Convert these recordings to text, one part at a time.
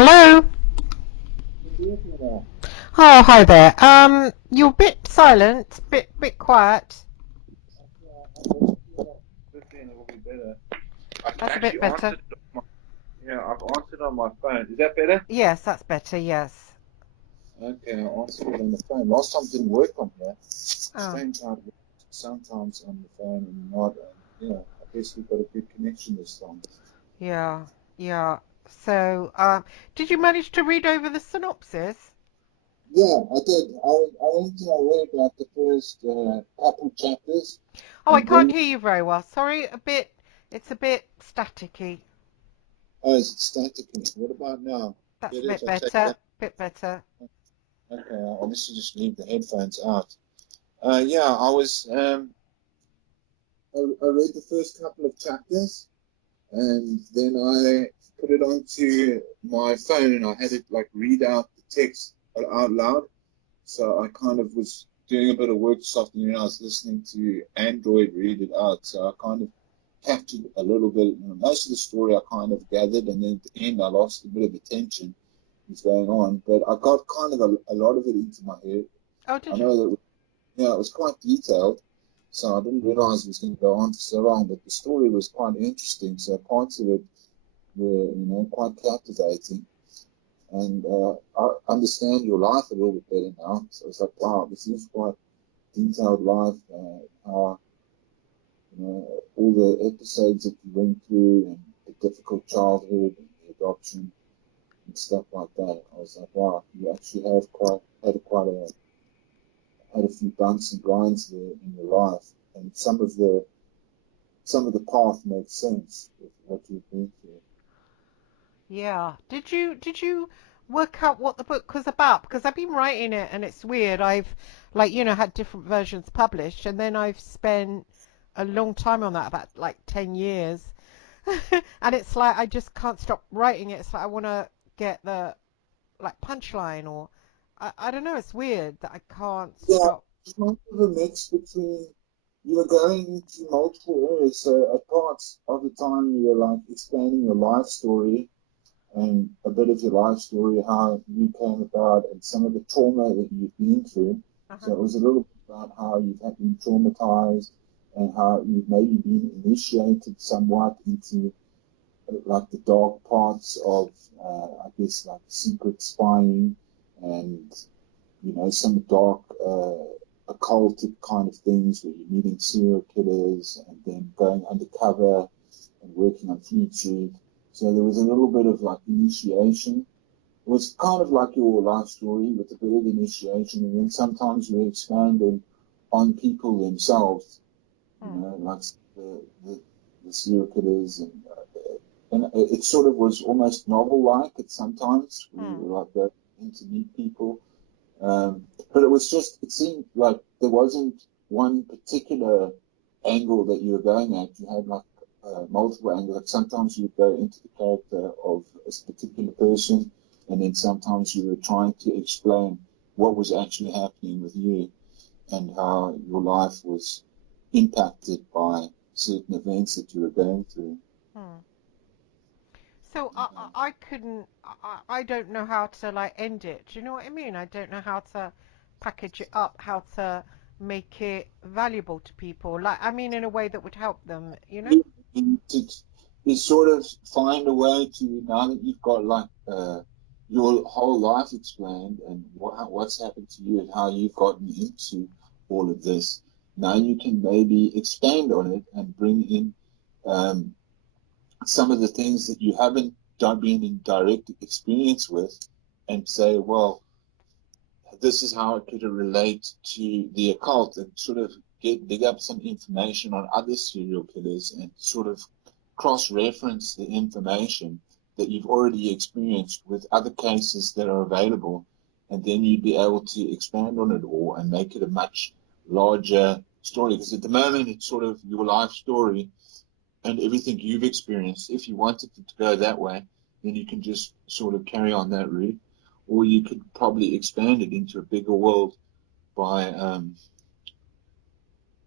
Hello. Yes, madam. Oh, hi there. You're a bit silent, bit quiet. This end will be better. I've That's a bit actually better. answered it on I've answered on my phone. Is that better? Yes, that's better. Yes. Okay, I answered it on the phone. Last time it didn't work on here. Oh, Strange how it works sometimes on the phone and not. And I guess we've got a good connection this time. yeah, yeah. So, did you manage to read over the synopsis? Yeah, I did. I went and I read like the first couple chapters, Oh, I and can't then hear you very well. Sorry, a bit. It's a bit staticky. is it static? What about now? That's a Better if bit I take better. that. Bit better. Okay, I'll obviously just leave the headphones out. Yeah, I read the first couple of chapters and then I put it onto my phone and I had it like read out the text out loud. So I kind of was doing a bit of work this afternoon. I was listening to Android read it out. So I kind of captured a little bit. Most of the story I kind of gathered, and then at the end I lost a bit of attention what's going on. But I got kind of a lot of it into my head. Oh, I did you? know that it was quite detailed, so I didn't realize it was going to go on for so long. But the story was quite interesting, so parts of it were, quite captivating. And I understand your life a little bit better now. So it's like, wow, this is quite detailed life. How all the episodes that you went through, and the difficult childhood, and the adoption, and stuff like that. I was like, wow, you actually have had a few bumps and grinds there in your life, and some of the path makes sense with what you've been through. Yeah. Did you work out what the book was about? Because I've been writing it and it's weird. I've like had different versions published and then I've spent a long time on that, about like 10 years. And it's like I just can't stop writing it. It's like I want to get the like punchline or I don't know, it's weird that I can't Yeah, stop. it's kind of a mix between you're going into multiple areas. So at parts of the time you're like explaining your life story and a bit of your life story, how you came about, and some of the trauma that you've been through. Uh-huh. So it was a little bit about how you've had been traumatized and how you've maybe been initiated somewhat into like the dark parts of, I guess, like secret spying and, some dark occultic kind of things where you're meeting serial killers and then going undercover and working on Fleet Street. So there was a little bit of like initiation. It was kind of like your life story with a bit of initiation, and then sometimes we expanded on people themselves, Hmm. like the, the serial killers, and it sort of was almost novel-like at sometimes. We Hmm. were like going in to meet people, but it was just, it seemed like there wasn't one particular angle that you were going at. You had like multiple angles. Like sometimes you would go into the character of a particular person, and then sometimes you were trying to explain what was actually happening with you and how your life was impacted by certain events that you were going through. Hmm. So I couldn't I don't know how to like end it. Do you know what I mean? I don't know how to package it up, how to make it valuable to people. Like I mean in a way that would help them, you know? You need to sort of find a way to, now that you've got like your whole life explained and what's happened to you and how you've gotten into all of this. Now you can maybe expand on it and bring in um, some of the things that you haven't been in direct experience with, and say, well, this is how it could relate to the occult, and sort of dig up some information on other serial killers and sort of cross-reference the information that you've already experienced with other cases that are available, and then you'd be able to expand on it all and make it a much larger story. Because at the moment, it's sort of your life story and everything you've experienced. If you wanted it to go that way, then you can just sort of carry on that route, or you could probably expand it into a bigger world by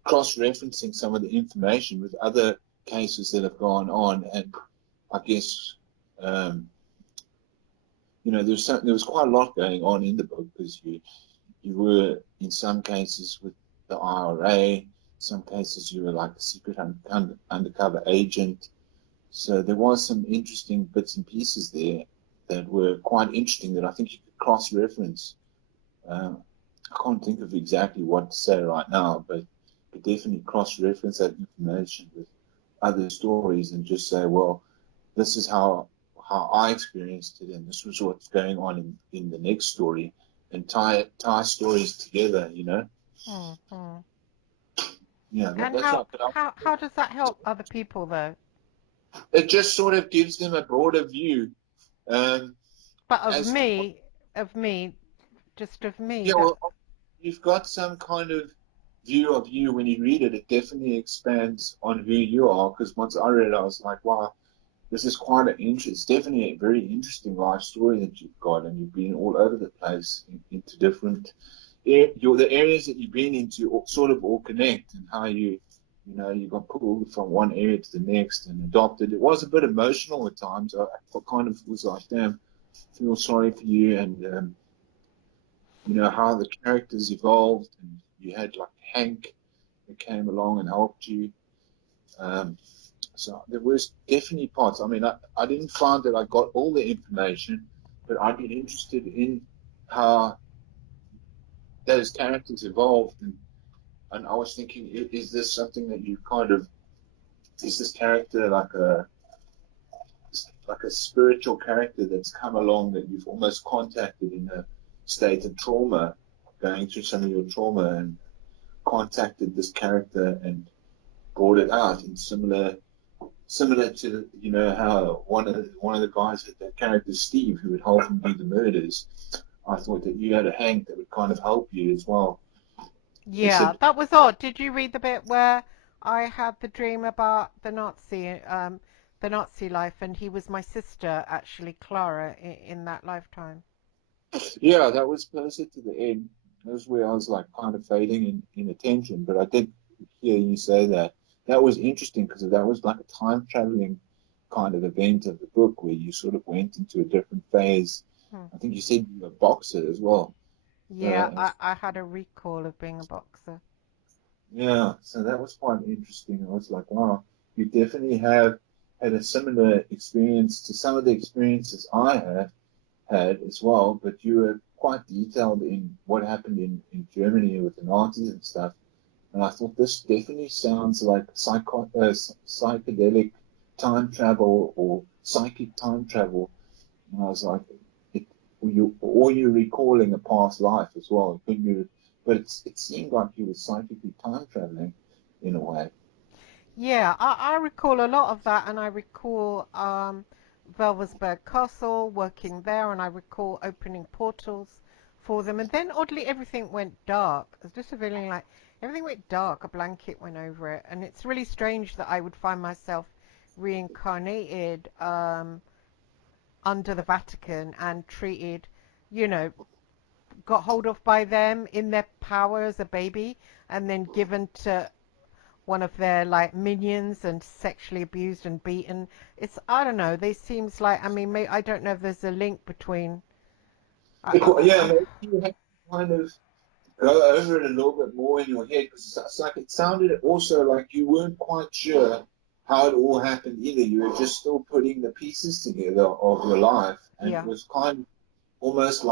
cross-referencing some of the information with other cases that have gone on, and I guess um, there was quite a lot going on in the book because you were in some cases with the IRA, some cases you were like a secret undercover agent. So there was some interesting bits and pieces there that were quite interesting that I think you could cross-reference. I can't think of exactly what to say right now, but definitely cross-reference that information with other stories and just say, well, this is how I experienced it, and this was what's going on in the next story, and tie stories together. Mm-hmm. Yeah, And that's right. how does that help other people though? It just sort of gives them a broader view. Um, But of as to what, me, of me, just of me. yeah, That well, you've got some kind of view of you when you read it. It definitely expands on who you are. Because once I read it, I was like, wow, this is quite an interesting. It's definitely a very interesting life story that you've got, and you've been all over the place into different. The areas that you've been into sort of all connect, and how you got pulled from one area to the next and adopted. It was a bit emotional at times. I kind of was like, damn, feel sorry for you, and how the characters evolved, and you had like Hank that came along and helped you. Um, so there was definitely parts. I mean, I didn't find that I got all the information, but I'd been interested in how those characters evolved, and I was thinking, is this something that you kind of, is this character like a spiritual character that's come along that you've almost contacted in a state of trauma, going through some of your trauma, and contacted this character and brought it out in similar to how one of the guys had that character Steve who would help him do the murders. I thought that you had a Hank that would kind of help you as well. They Yeah, said, that was odd. Did you read the bit where I had the dream about the Nazi life, and he was my sister, actually, Clara, in that lifetime? yeah, that was closer to the end. That was where I was like kind of fading in attention. But I did hear you say that. That was interesting because that was like a time traveling kind of event of the book where you sort of went into a different phase. Hmm. I think you said you were a boxer as well. Yeah, So I had a recall of being a boxer. yeah, so that was quite interesting. I was like, wow, you definitely have had a similar experience to some of the experiences I had as well, but you were quite detailed in what happened in Germany with the Nazis and stuff. And I thought this definitely sounds like psychedelic time travel or psychic time travel. And I was like, it, or you recalling a past life as well. It could be, but it seemed like you were psychically time traveling in a way. Yeah, I recall a lot of that, and I recall Velversberg Castle, working there, and I recall opening portals for them. And then oddly, everything went dark. It was just a feeling like everything went dark, a blanket went over it. And it's really strange that I would find myself reincarnated under the Vatican and treated, you know, got hold of by them in their power as a baby, and then given to one of their like minions and sexually abused and beaten. It's, I don't know. They seems like, I mean, I don't know if there's a link between. Yeah, maybe you have to kind of go over it a little bit more in your head because it's like it sounded also like you weren't quite sure how it all happened either. You were just still putting the pieces together of your life, and it Yeah. was kind of almost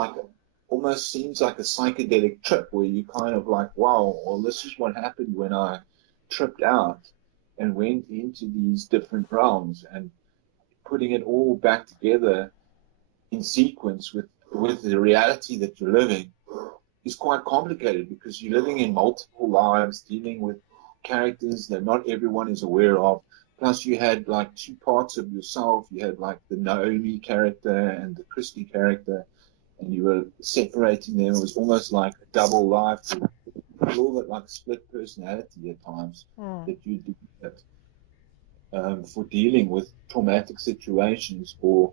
almost seems like a psychedelic trip where you kind of like, wow, well, this is what happened when I tripped out and went into these different realms, and putting it all back together in sequence with the reality that you're living is quite complicated because you're living in multiple lives, dealing with characters that not everyone is aware of. Plus, you had like two parts of yourself. You had like the Naomi character and the Christy character, and you were separating them. It was almost like a double life, a little bit like split personality at times Hmm. that you developed for dealing with traumatic situations, or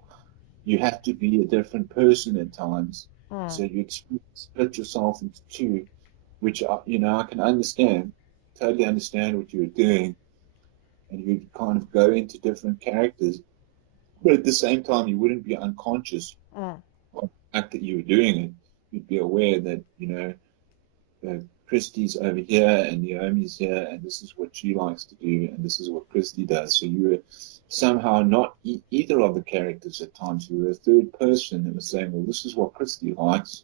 you have to be a different person at times. Hmm. So you split yourself into two, which I can understand, totally understand what you were doing, and you'd kind of go into different characters, but at the same time you wouldn't be unconscious Hmm. fact that you were doing it, you'd be aware that, Christie's over here and Naomi's here, and this is what she likes to do, and this is what Christie does. So you were somehow not either of the characters at times. You were a third person that was saying, well, this is what Christie likes,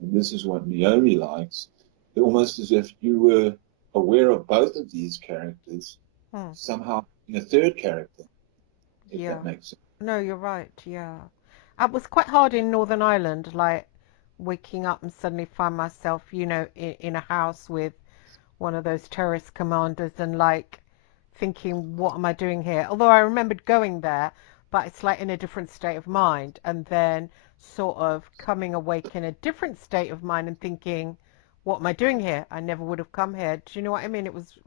and this is what Naomi likes. Almost as if you were aware of both of these characters, Hmm. somehow in a third character, if Yeah. that makes sense. No, you're right. Yeah. It was quite hard in Northern Ireland, like waking up and suddenly find myself, in a house with one of those terrorist commanders and like thinking, what am I doing here? Although I remembered going there, but it's like in a different state of mind, and then sort of coming awake in a different state of mind and thinking, what am I doing here? I never would have come here. Do you know what I mean? It was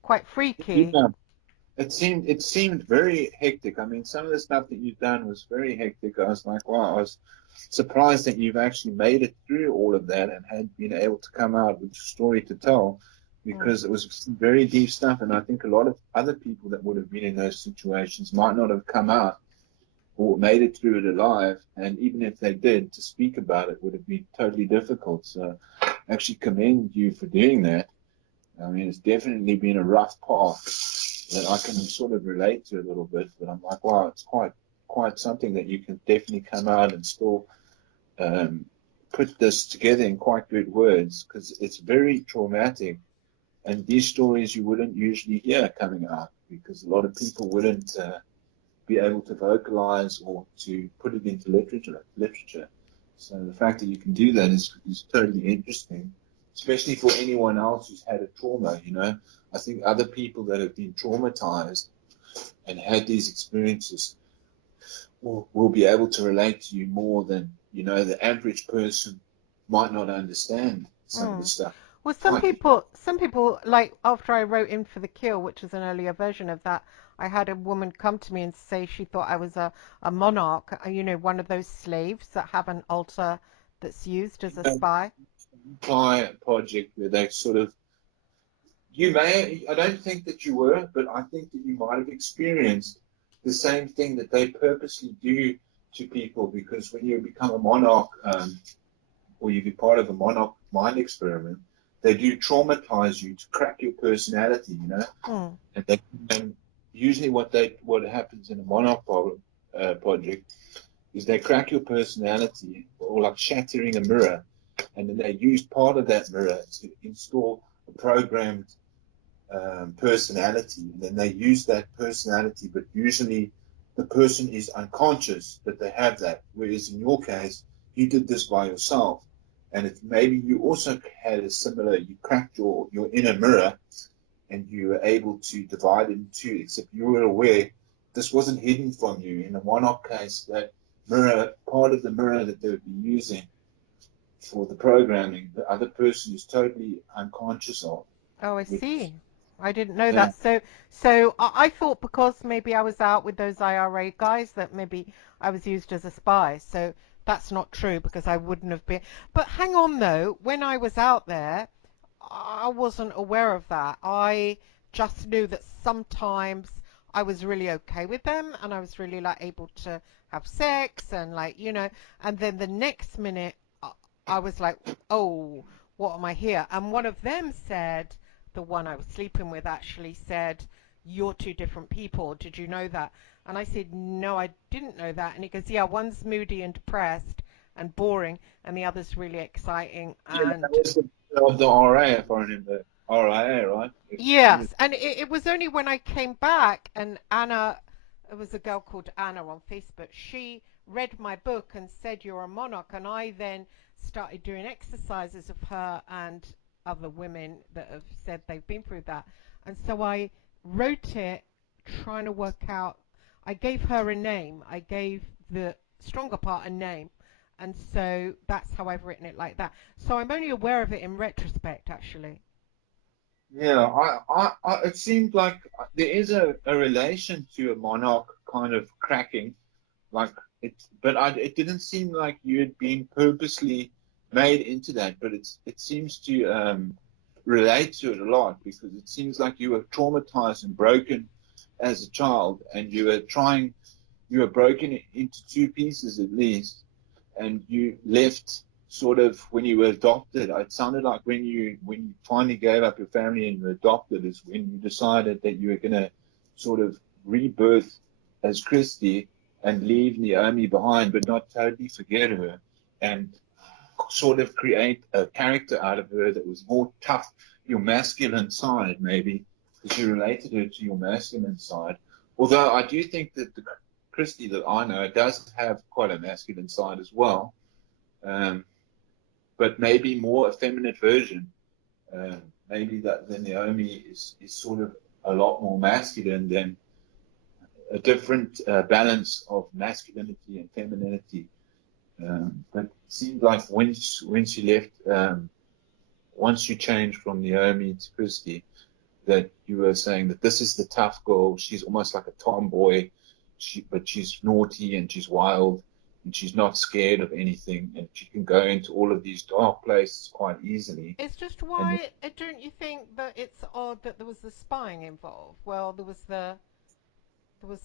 quite freaky. Yeah. It seemed very hectic. I mean, some of the stuff that you've done was very hectic. I was like, wow, I was surprised that you've actually made it through all of that and had been able to come out with a story to tell, Mm, because it was some very deep stuff. And I think a lot of other people that would have been in those situations might not have come out or made it through it alive. And even if they did, to speak about it would have been totally difficult. So I actually commend you for doing that. I mean, it's definitely been a rough path that I can sort of relate to a little bit, but I'm like, wow, it's quite something that you can definitely come out and still um, put this together in quite good words, because it's very traumatic. And these stories you wouldn't usually hear coming out, because a lot of people wouldn't be able to vocalize or to put it into literature. So the fact that you can do that is totally interesting, especially for anyone else who's had a trauma. I think other people that have been traumatized and had these experiences will be able to relate to you more than, the average person might not understand some of the mm. stuff. Well, Quite some people, like after I wrote In for the Kill, which was an earlier version of that, I had a woman come to me and say she thought I was a monarch, one of those slaves that have an altar that's used as a spy. client project where they sort of I don't think that you were, but I think that you might have experienced the same thing that they purposely do to people, because when you become a monarch, or you be part of a monarch mind experiment, they do traumatize you to crack your personality. Hmm. And usually what happens in a monarch project is they crack your personality, or like shattering a mirror, and then they use part of that mirror to install a programmed personality, and then they use that personality, but usually the person is unconscious that they have that. Whereas in your case, you did this by yourself, and maybe you also had a similar. You cracked your inner mirror, and you were able to divide it in two. Except you were aware this wasn't hidden from you. In the one-off case, that mirror, part of the mirror that they would be using for the programming, the other person is totally unconscious of. Oh, I Which, see. I didn't know yeah, that. So I thought because maybe I was out with those IRA guys that maybe I was used as a spy. So that's not true because I wouldn't have been. But hang on though, when I was out there, I wasn't aware of that. I just knew that sometimes I was really okay with them and I was really like able to have sex and like, and then the next minute I I was like, oh, what am I here? And one of them said, the one I was sleeping with actually said, you're two different people. Did you know that? And I said, no, I didn't know that. And he goes, yeah, one's moody and depressed and boring, and the other's really exciting yeah, that and was of the RA, if I remember. RIA, right? yes, and it was only when I came back and Anna, it was a girl called Anna on Facebook, she read my book and said, you're a monarch. And I then started doing exercises of her and other women that have said they've been through that. And so I wrote it trying to work out, I gave her a name, I gave the stronger part a name. And so that's how I've written it like that. So I'm only aware of it in retrospect, actually. Yeah, it seemed like there is a relation to a monarch kind of cracking, like it didn't seem like you had been purposely made into that, but it seems to relate to it a lot, because it seems like you were traumatized and broken as a child, and you were broken into two pieces at least, and you left sort of when you were adopted. It sounded like when you finally gave up your family and you were adopted is when you decided that you were going to sort of rebirth as Christy and leave Naomi behind, but not totally forget her, and sort of create a character out of her that was more tough, your masculine side, maybe, because you related her to your masculine side. Although I do think that the Christy that I know does have quite a masculine side as well, um, but maybe more effeminate version. Maybe that the Naomi is sort of a lot more masculine than a different balance of masculinity and femininity. But it seemed like when she left, once you changed from Naomi to Christy, that you were saying that this is the tough girl. She's almost like a tomboy, but she's naughty and she's wild and she's not scared of anything, and she can go into all of these dark places quite easily. It's just And why don't you think that it's odd that there was the spying involved? Well, there was the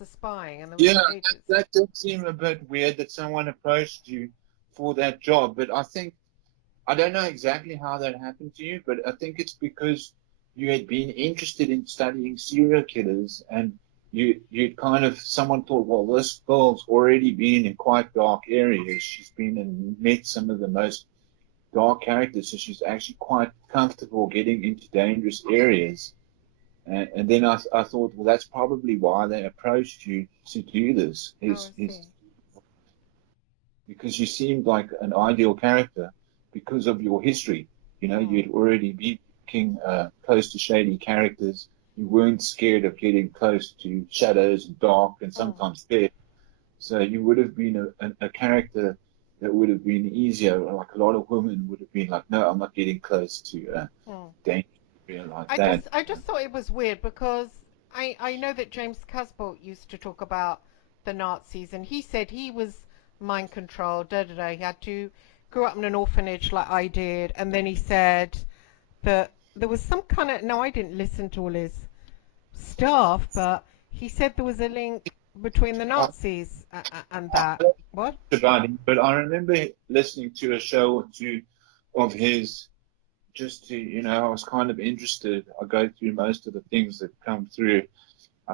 spying and there was yeah, the agents. that did seem a bit weird that someone approached you for that job, but I don't know exactly how that happened to you, but I think it's because you had been interested in studying serial killers, and you kind of, someone thought, well, this girl's already been in quite dark areas. She's been and met some of the most dark characters, so she's actually quite comfortable getting into dangerous areas. And then I thought, well, that's probably why they approached you to do this, Oh, I is see. because you seemed like an ideal character because of your history. You know, Hmm. you'd already been looking close to shady characters. You weren't scared of getting close to shadows and dark and Hmm. sometimes death. So you would have been a character that would have been easier. Like a lot of women would have been like, no, I'm not getting close to Hmm. danger like I that. just I just thought it was weird because I know that James Casbolt used to talk about the Nazis, and he said he was mind controlled. Da da da. He had to grew up in an orphanage like I did, and then he said that there was some kind of, no, I didn't listen to all his stuff, but he said there was a link between the I, Nazis and I that. What? about him, but I remember listening to a show or two of his just to, I was kind of interested. I go through most of the things that come through.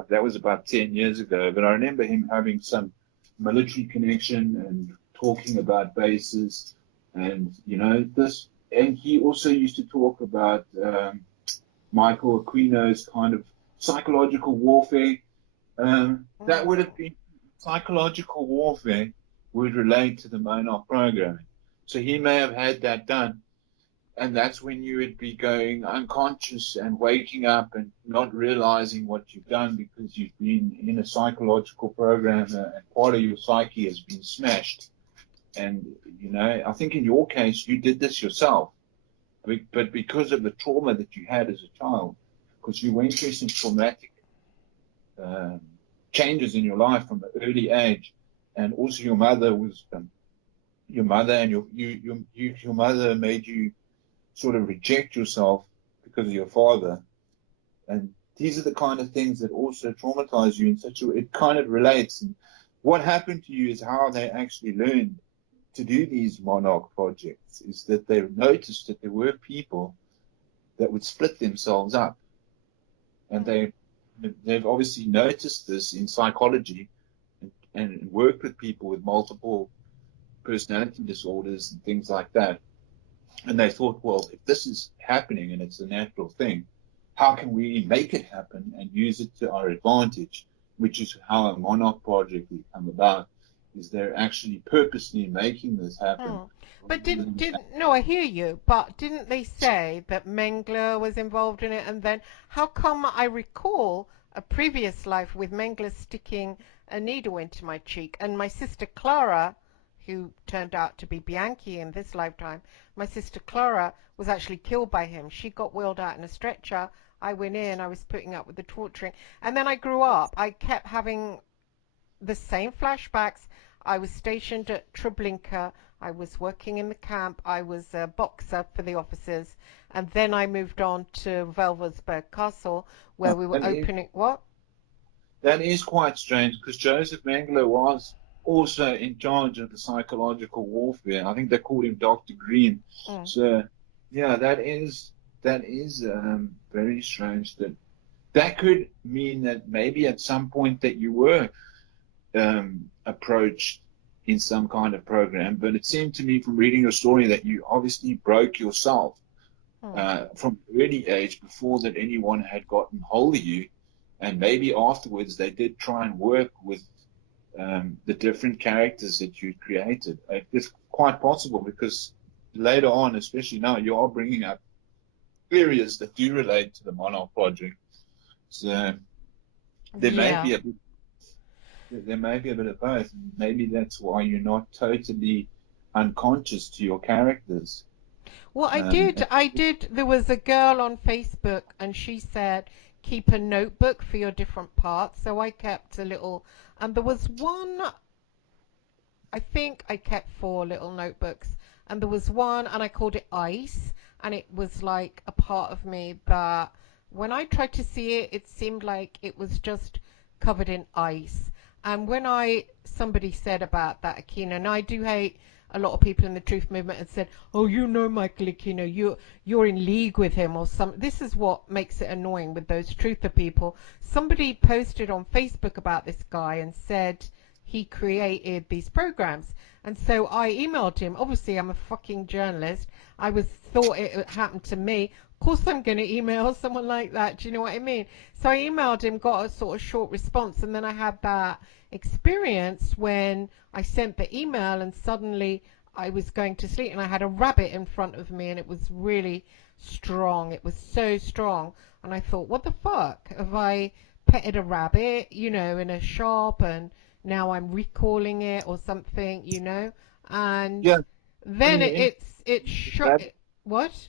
That was about 10 years ago, but I remember him having some military connection and talking about bases and, this. And he also used to talk about Michael Aquino's kind of psychological warfare. That would Mm. have been psychological warfare would relate to the Monarch programming. So he may have had that done, and that's when you would be going unconscious and waking up and not realizing what you've done because you've been in a psychological program and part of your psyche has been smashed. And, I think in your case, you did this yourself, but because of the trauma that you had as a child, because you went through some traumatic um, changes in your life from an early age, and also your mother was your mother and your mother made you sort of reject yourself because of your father. And these are the kind of things that also traumatize you in such a, it kind of relates. And what happened to you is how they actually learned to do these Monarch projects, is that they noticed that there were people that would split themselves up. And Mm. they've obviously noticed this in psychology and worked with people with multiple personality disorders and things like that. And they thought, well, if this is happening and it's a natural thing, how can we make it happen and use it to our advantage? Which is how a Monarch project would come about, is they're actually purposely making this happen. Hmm. But didn't no, I hear you, but didn't they say that Mengele was involved in it? And then how come I recall a previous life with Mengele sticking a needle into my cheek, and my sister Clara, who turned out to be Bianchi in this lifetime, my sister Clara was actually killed by him. She got wheeled out in a stretcher. I went in, I was putting up with the torturing, and then I grew up. I kept having the same flashbacks. I was stationed at Treblinka. I was working in the camp. I was a boxer for the officers. And then I moved on to Velversberg Castle, where we were that, is, opening. What? that is quite strange because Joseph Mengele was also in charge of the psychological warfare. I think they called him Dr. Green. Mm. So yeah, that is very strange. That could mean that maybe at some point that you were approached in some kind of program, but it seemed to me from reading your story that you obviously broke yourself Mm. from an early age before that anyone had gotten hold of you, and maybe afterwards they did try and work with the different characters that you created. It's quite possible because later on, especially now, you are bringing up areas that do relate to the Monarch project. So there may Yeah. be a bit, there may be a bit of both. Maybe that's why you're not totally unconscious to your characters. Well, Um, I did. There was a girl on Facebook, and she said keep a notebook for your different parts. So I kept a little, and there was one. I think I kept four little notebooks, and there was one, and I called it Ice, and it was like a part of me that when I tried to see it, it seemed like it was just covered in ice. And when somebody said about that Aquino, and I do hate a lot of people in the truth movement and said, "Oh, you know Michael Aquino, you're in league with him," or some. This is what makes it annoying with those truther people. Somebody posted on Facebook about this guy and said he created these programs. And so I emailed him. Obviously, I'm a fucking journalist. I was thought it happened to me. Of course, I'm going to email someone like that. Do you know what I mean? So I emailed him, got a sort of short response, and then I had that experience when I sent the email, and suddenly I was going to sleep, and I had a rabbit in front of me, and it was really strong. It was so strong, and I thought, what the fuck? Have I petted a rabbit, in a shop, and now I'm recalling it or something, and yeah, then funny, it shot. rab- What?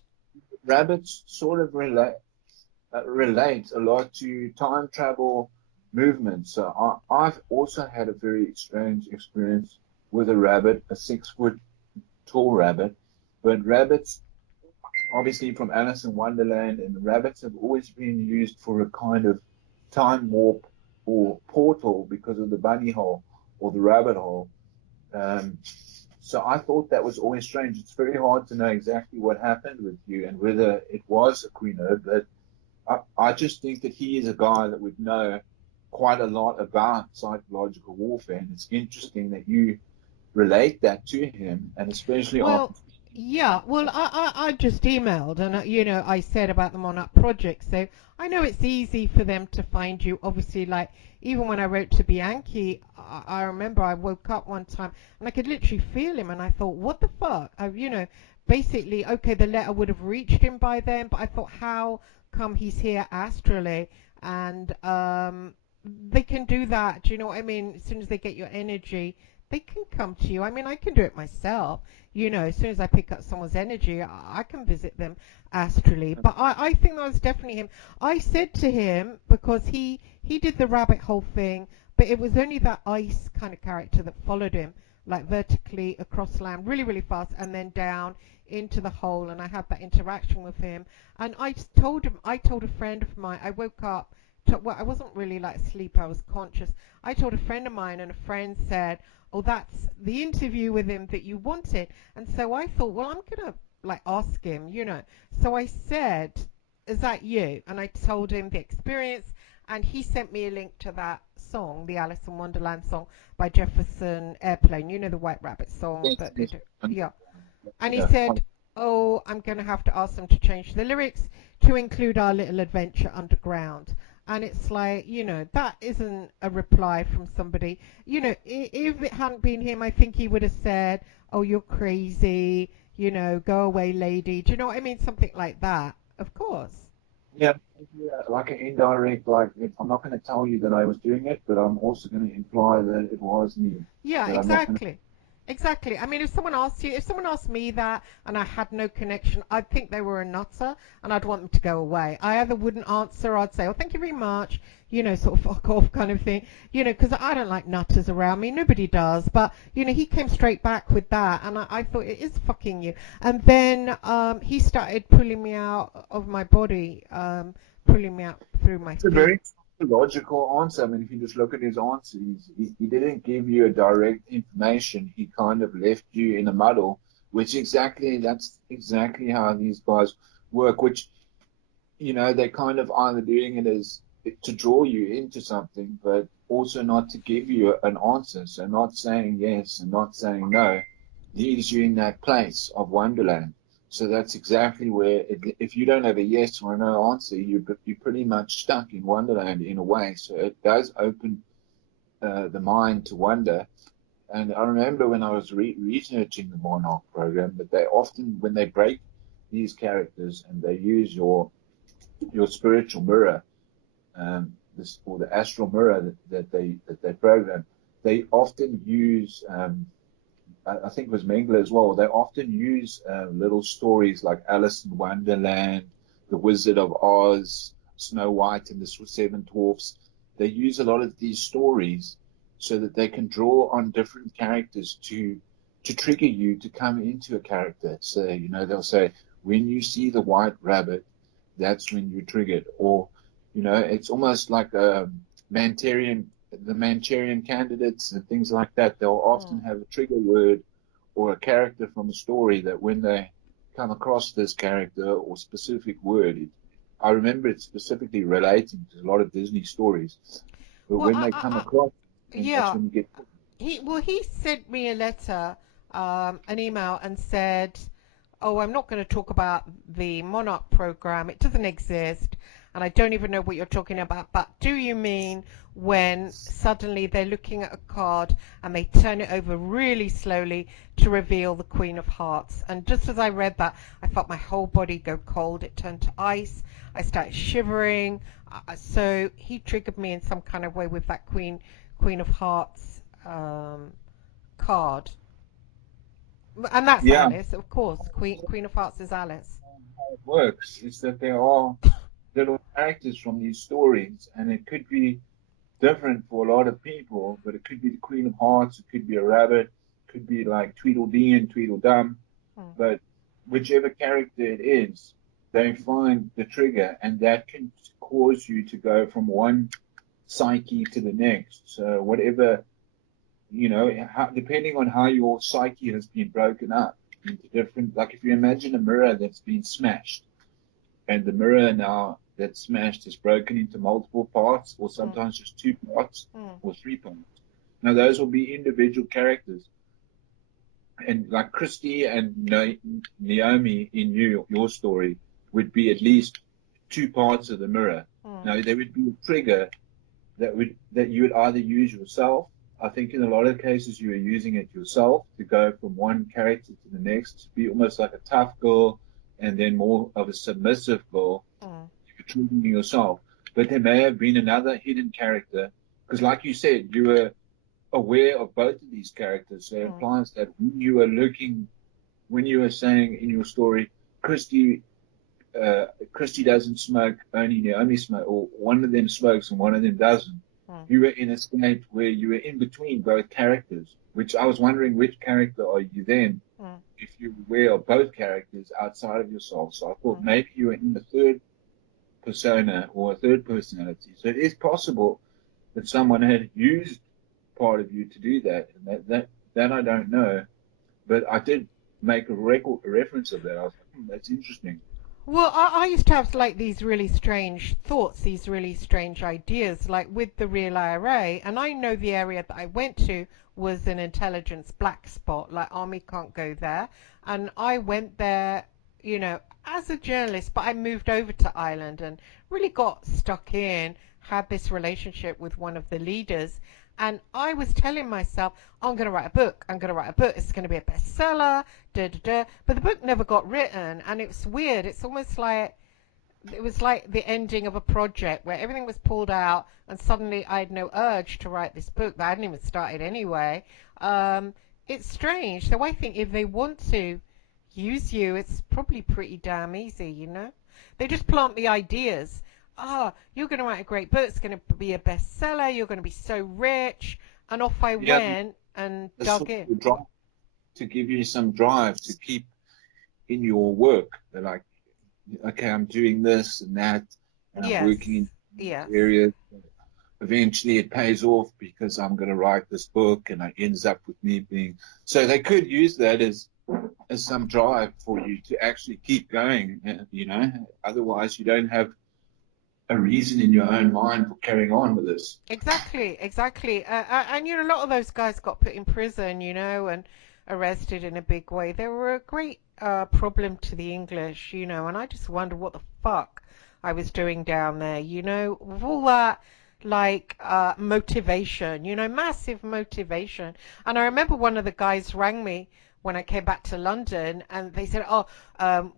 rabbits sort of relate a lot to time travel movements. So I've also had a very strange experience with a rabbit, a 6 foot tall rabbit. But rabbits, obviously from Alice in Wonderland, and rabbits have always been used for a kind of time warp or portal because of the bunny hole or the rabbit hole. Um, so I thought that was always strange. It's very hard to know exactly what happened with you and whether it was Aquino, but I just think that he is a guy that would know quite a lot about psychological warfare, and it's interesting that you relate that to him, and especially after. Well, yeah. Well, I just emailed and, I said about the Monarch project. So I know it's easy for them to find you. Obviously, like, even when I wrote to Bianchi, I remember I woke up one time and I could literally feel him. And I thought, what the fuck? Basically, okay, the letter would have reached him by then. But I thought, how come he's here astrally? And they can do that. Do you know what I mean? As soon as they get your energy, they can come to you. I mean, I can do it myself. As soon as I pick up someone's energy, I can visit them astrally. But I think that was definitely him. I said to him, because he did the rabbit hole thing, but it was only that ice kind of character that followed him, like vertically across land, really, really fast, and then down into the hole. And I had that interaction with him. And I told a friend of mine, I woke up. Well, I wasn't really like asleep, I was conscious. I told a friend of mine, and a friend said, "Oh, that's the interview with him that you wanted." And so I thought, well, I'm gonna like ask him. So I said, "Is that you?" And I told him the experience, and he sent me a link to that song, the Alice in Wonderland song by Jefferson Airplane. The White Rabbit song Yes, that they yes, do. Yeah. And he yeah, said, "Oh, I'm going to have to ask them to change the lyrics to include our little adventure underground." And it's like, that isn't a reply from somebody. If it hadn't been him, I think he would have said, "Oh, you're crazy, go away, lady." Do you know what I mean? Something like that. Of course. yeah, yeah, like an indirect, like I'm not going to tell you that I was doing it, but I'm also going to imply that it was me. Yeah, That I'm not going to. exactly. Exactly. I mean, if someone asked me that and I had no connection, I'd think they were a nutter and I'd want them to go away. I either wouldn't answer or I'd say, "Oh, thank you very much," sort of fuck off kind of thing, because I don't like nutters around me. Nobody does. But, he came straight back with that and I thought it is fucking you. And then he started pulling me out of my body, pulling me out through my It's a very feet. logical answer. I mean, if you just look at his answer, he didn't give you a direct information. He kind of left you in a muddle, that's exactly how these guys work, which, they're kind of either doing it as to draw you into something, but also not to give you an answer. So not saying yes and not saying no leaves you in that place of wonderland. So that's exactly where, if you don't have a yes or a no answer, you're pretty much stuck in wonderland in a way. So it does open the mind to wonder. And I remember when I was researching the Monarch program, that they often, when they break these characters and they use your spiritual mirror, or the astral mirror that they program, they often use, I think it was Mengele as well. They often use little stories like Alice in Wonderland, The Wizard of Oz, Snow White and the Seven Dwarfs. They use a lot of these stories so that they can draw on different characters to trigger you to come into a character. So, they'll say, when you see the white rabbit, that's when you're triggered. Or, it's almost like the Manchurian candidates and things like that. They'll often Mm. have a trigger word or a character from a story that when they come across this character or specific word, I remember it specifically relating to a lot of Disney stories. But Well, when they come across, then that's yeah. when you get. He sent me a letter, an email, and said, "Oh, I'm not going to talk about the Monarch program. It doesn't exist, and I don't even know what you're talking about. But do you mean when suddenly they're looking at a card and they turn it over really slowly to reveal the Queen of Hearts?" And just as I read that, I felt my whole body go cold. It turned to ice. I started shivering. So he triggered me in some kind of way with that Queen of Hearts card. And that's Yeah, Alice, of course. Queen of Hearts is Alice. how it works is that there are little characters from these stories, and it could be different for a lot of people, but it could be the Queen of Hearts, it could be a rabbit, it could be like Tweedledee and Tweedledum, Hmm. but whichever character it is, they find the trigger, and that can cause you to go from one psyche to the next. So whatever, depending on how your psyche has been broken up into different, like if you imagine a mirror that's been smashed, and the mirror now that's smashed is broken into multiple parts, or Hmm. sometimes just two parts Hmm. or three parts. Now, those will be individual characters. And like Christy and Naomi in your story would be at least two parts of the mirror. Hmm. Now, there would be a trigger that you would either use yourself. I think in a lot of cases you are using it yourself to go from one character to the next, to be almost like a tough girl and then more of a submissive girl. Hmm. You're triggering yourself. But there may have been another hidden character, because like you said, you were aware of both of these characters. So it Hmm. implies that when you were saying in your story, Christy, Christy doesn't smoke, only Naomi smokes, or one of them smokes and one of them doesn't. Hmm. You were in a state where you were in between both characters, which I was wondering which character are you then, Hmm. if you're aware of both characters outside of yourself. So I thought Hmm. maybe you were in the third persona or a third personality. So it is possible that someone had used part of you to do that, and that I don't know. But I did make a reference of that. I was like, that's interesting. Well, I used to have like these really strange thoughts, these really strange ideas, like with the real IRA. And I know the area that I went to was an intelligence black spot, like Army can't go there. And I went there, as a journalist, but I moved over to Ireland and really got stuck in, had this relationship with one of the leaders. And I was telling myself, I'm going to write a book. I'm going to write a book. It's going to be a bestseller. Da, da, da. But the book never got written, and it's weird. It's almost like it was like the ending of a project where everything was pulled out, and suddenly I had no urge to write this book that I hadn't even started anyway. Um, it's strange. So I think if they want to use you, it's probably pretty damn easy. They just plant the ideas. You're going to write a great book. It's going to be a bestseller. You're going to be so rich. And off I Yeah, went and the dug sort in. of drive to give you some drive to keep in your work. They're like, okay, I'm doing this and that, and I'm working in Yes, yes. areas. eventually it pays off because I'm going to write this book, and it ends up with me being. So they could use that as some drive for you to actually keep going. Otherwise you don't have a reason in your own mind for carrying on with this. Exactly, exactly. And a lot of those guys got put in prison, and arrested in a big way. They were a great problem to the English, and I just wonder what the fuck I was doing down there, with all that like motivation, massive motivation. And I remember one of the guys rang me when I came back to London, and they said, "Oh,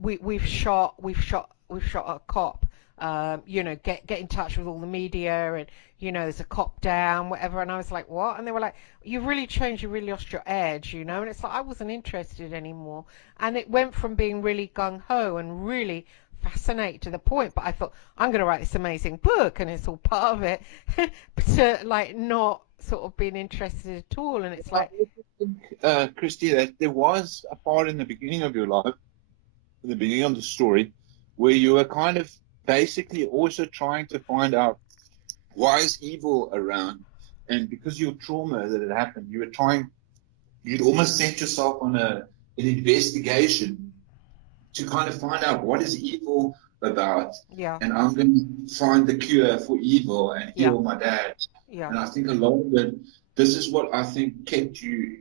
we've shot a cop. Get in touch with all the media, and there's a cop down, whatever." And I was like, what? And they were like, you've really changed, you really lost your edge, and it's like I wasn't interested anymore. And it went from being really gung-ho and really fascinated to the point, but I thought, I'm going to write this amazing book, and it's all part of it, to like not sort of being interested at all. And it's I like, think, Christy, that there was a part in the beginning of your life, in the beginning of the story, where you were kind of basically also trying to find out why is evil around, and because of your trauma that had happened, you'd almost sent yourself on an investigation to kind of find out what is evil about, yeah, and I'm going to find the cure for evil and yeah, heal my dad. yeah, And I think a lot of it, this is what I think kept you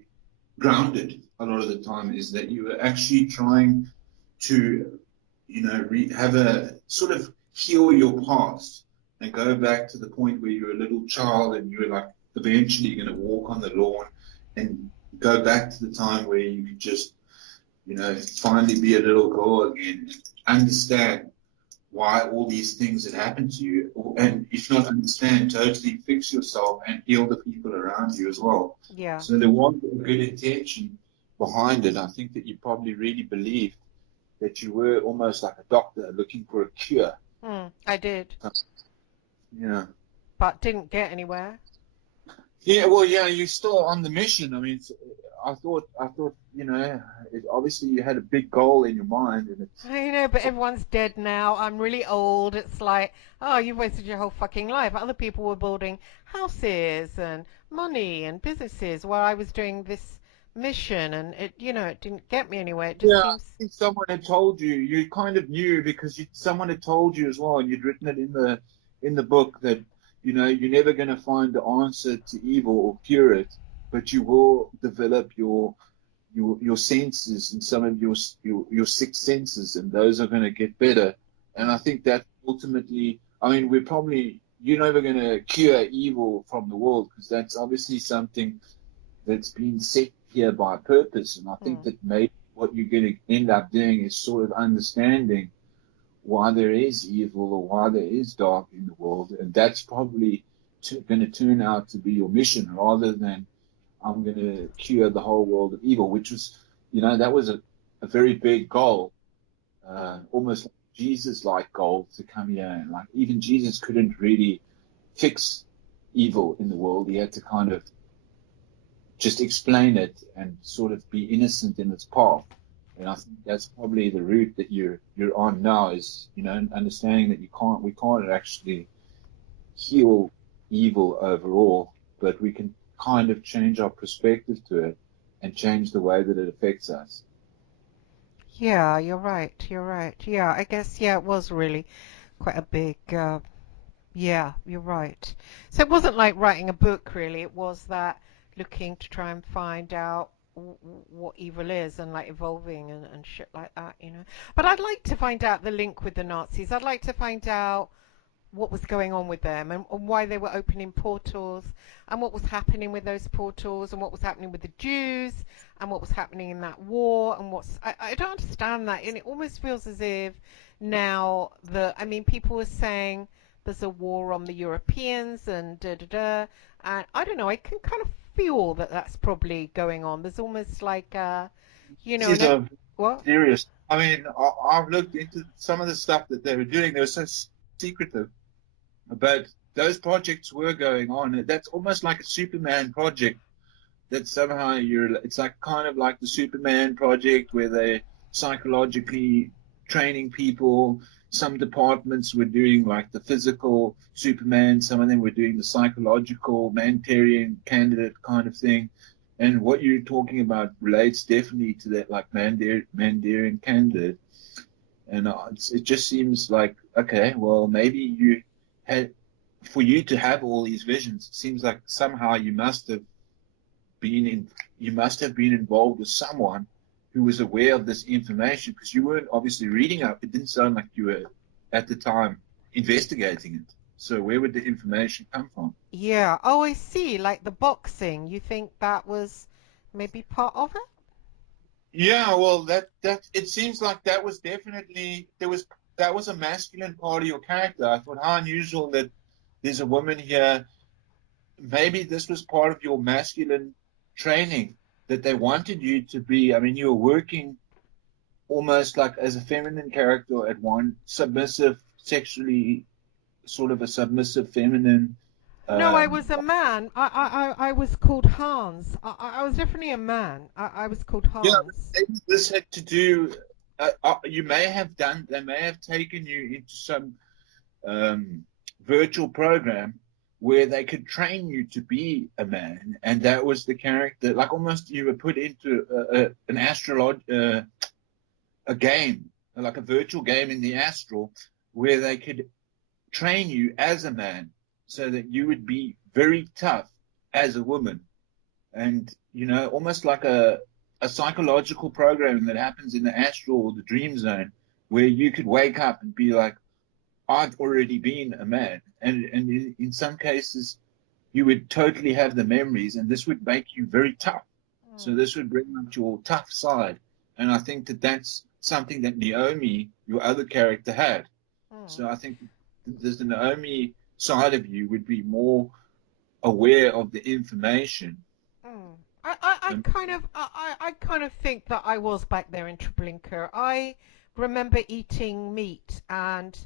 grounded a lot of the time, is that you were actually trying to, have a sort of heal your past and go back to the point where you were a little child and you were like eventually going to walk on the lawn and go back to the time where you could just, finally be a little girl again, understand why all these things had happened to you, and if not understand, totally fix yourself and heal the people around you as well. yeah. So there was a good intention behind it. I think that you probably really believed that you were almost like a doctor looking for a cure. I did, Yeah. but didn't get anywhere. Yeah, well, yeah, you're still on the mission. I mean, I thought, obviously you had a big goal in your mind, and it's. I know, but everyone's dead now. I'm really old. It's like, oh, you've wasted your whole fucking life. Other people were building houses and money and businesses while I was doing this mission, and it didn't get me anywhere. It just Yeah, I seems, think someone had told you. You kind of knew because someone had told you as well, and you'd written it in the book that you're never going to find the answer to evil or cure it, but you will develop your senses and some of your six senses, and those are going to get better. And I think that ultimately, I mean, you're never going to cure evil from the world, because that's obviously something that's been set here by purpose. And I think mm, that maybe what you're going to end up doing is sort of understanding why there is evil or why there is dark in the world. And that's probably going to turn out to be your mission, rather than I'm going to cure the whole world of evil, which was, that was a very big goal, almost Jesus-like goal to come here. And like even Jesus couldn't really fix evil in the world. He had to kind of just explain it and sort of be innocent in its path. And I think that's probably the route that you're on now, is understanding that we can't actually heal evil overall, but we can kind of change our perspective to it and change the way that it affects us. yeah, you're right. You're right. Yeah, I guess, yeah, it was really quite a big, yeah, you're right. So it wasn't like writing a book, really. It was that looking to try and find out what evil is, and like evolving and shit like that. But I'd like to find out the link with the Nazis. I'd like to find out what was going on with them, and why they were opening portals, and what was happening with those portals, and what was happening with the Jews, and what was happening in that war, and I don't understand that. And it almost feels as if now I mean, people were saying there's a war on the Europeans and da da da, and I don't know, I can kind of feel that that's probably going on. There's almost like This and is it, a what? serious. I mean, I've looked into some of the stuff that they were doing. They were so secretive, but those projects were going on. That's almost like a Superman project. That somehow it's like kind of like the Superman project, where they're psychologically training people some departments were doing like the physical Superman, some of them were doing the psychological Mandarin candidate kind of thing. And what you're talking about relates definitely to that, like Mandarin candidate. And it just seems like, okay, well, maybe you had, for you to have all these visions, it seems like somehow you must have been involved with someone who was aware of this information, because you weren't obviously reading up. It didn't sound like you were at the time investigating it. So where would the information come from? Yeah. Oh, I see. Like the boxing. You think that was maybe part of it? Yeah, well, that it seems like that was definitely that was a masculine part of your character. I thought, how unusual that there's a woman here. Maybe this was part of your masculine training, that they wanted you to be. I mean, you were working almost like as a feminine character at one, submissive, sexually sort of a submissive feminine. No, I Um, was a man. I was called Hans. I was definitely a man. I was called yeah, Hans. maybe this had to do. You may have done. They may have taken you into some um, virtual program where they could train you to be a man, and that was the character. Like almost you were put into an a game, like a virtual game in the astral, where they could train you as a man so that you would be very tough as a woman. And, almost like a psychological programming that happens in the astral or the dream zone, where you could wake up and be like, I've already been a man. And in some cases, you would totally have the memories, and this would make you very tough. So Mm, this would bring out your tough side. And I think that that's something that Naomi, your other character, had. mm, So I think the Naomi side of you would be more aware of the information. mm. I Um, kind of I kind of think that I was back there in Treblinka. I remember eating meat, and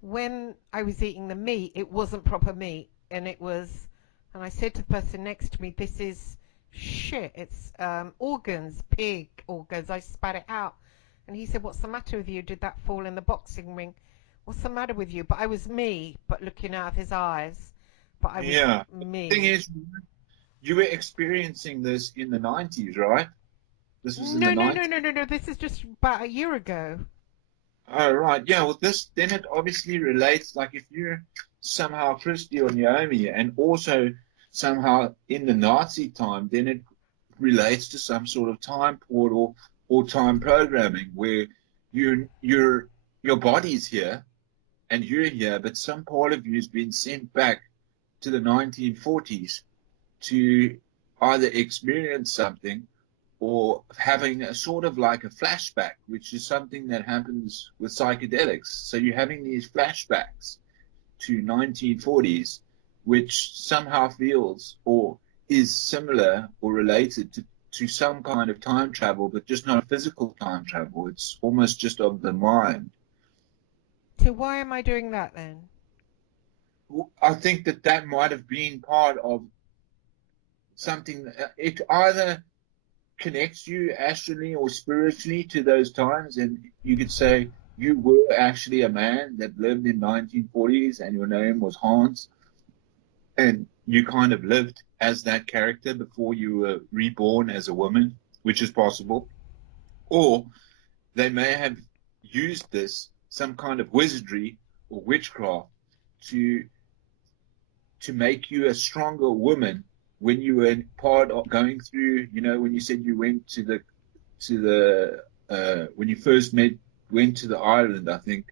when I was eating the meat, it wasn't proper meat, and it was, and I said to the person next to me, "This is shit. It's organs, pig organs." I spat it out, and he said, "What's the matter with you? Did that fall in the boxing ring? What's the matter with you?" But I was me, but looking out of his eyes, but I was yeah. The thing me. is, you were experiencing this in the 90s, right? This was in the No, no, no, 90s. no, no, no. This is just about a year ago. Oh, right. Yeah. Well, this then it obviously relates. Like if you're somehow Christy or Naomi, and also somehow in the Nazi time, then it relates to some sort of time portal or time programming where you're your body's here and you're here, but some part of you has been sent back to the 1940s to either experience something or having a sort of like a flashback, which is something that happens with psychedelics. So you're having these flashbacks to 1940s, which somehow feels or is similar or related to some kind of time travel, but just not physical time travel. It's almost just of the mind. So why am I doing that then? I think that that might have been part of something. It either connects you astrally or spiritually to those times, and you could say you were actually a man that lived in 1940s and your name was Hans, and you kind of lived as that character before you were reborn as a woman, which is possible. Or they may have used this, some kind of wizardry or witchcraft, to make you a stronger woman when you were part of going through, when you said you went to the when you first went to the island, I think,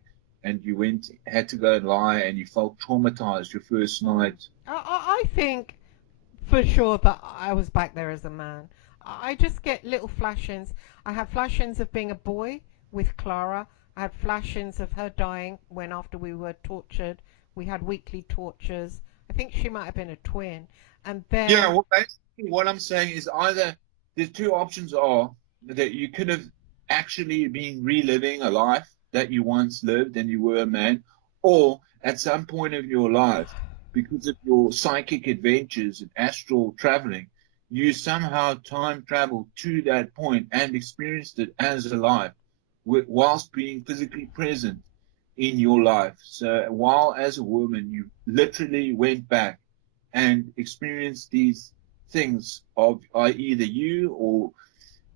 and you had to go and lie, and you felt traumatized your first night. I think for sure that I was back there as a man. I just get little flashings. I have flashings of being a boy with Clara. I had flashings of her dying when after we were tortured. We had weekly tortures. I think she might have been a twin. And Yeah, then well, basically what I'm saying is either the two options are that you could have actually been reliving a life that you once lived and you were a man, or at some point of your life, because of your psychic adventures and astral traveling, you somehow time traveled to that point and experienced it as a life whilst being physically present in your life. So while as a woman, you literally went back and experienced these things of either you or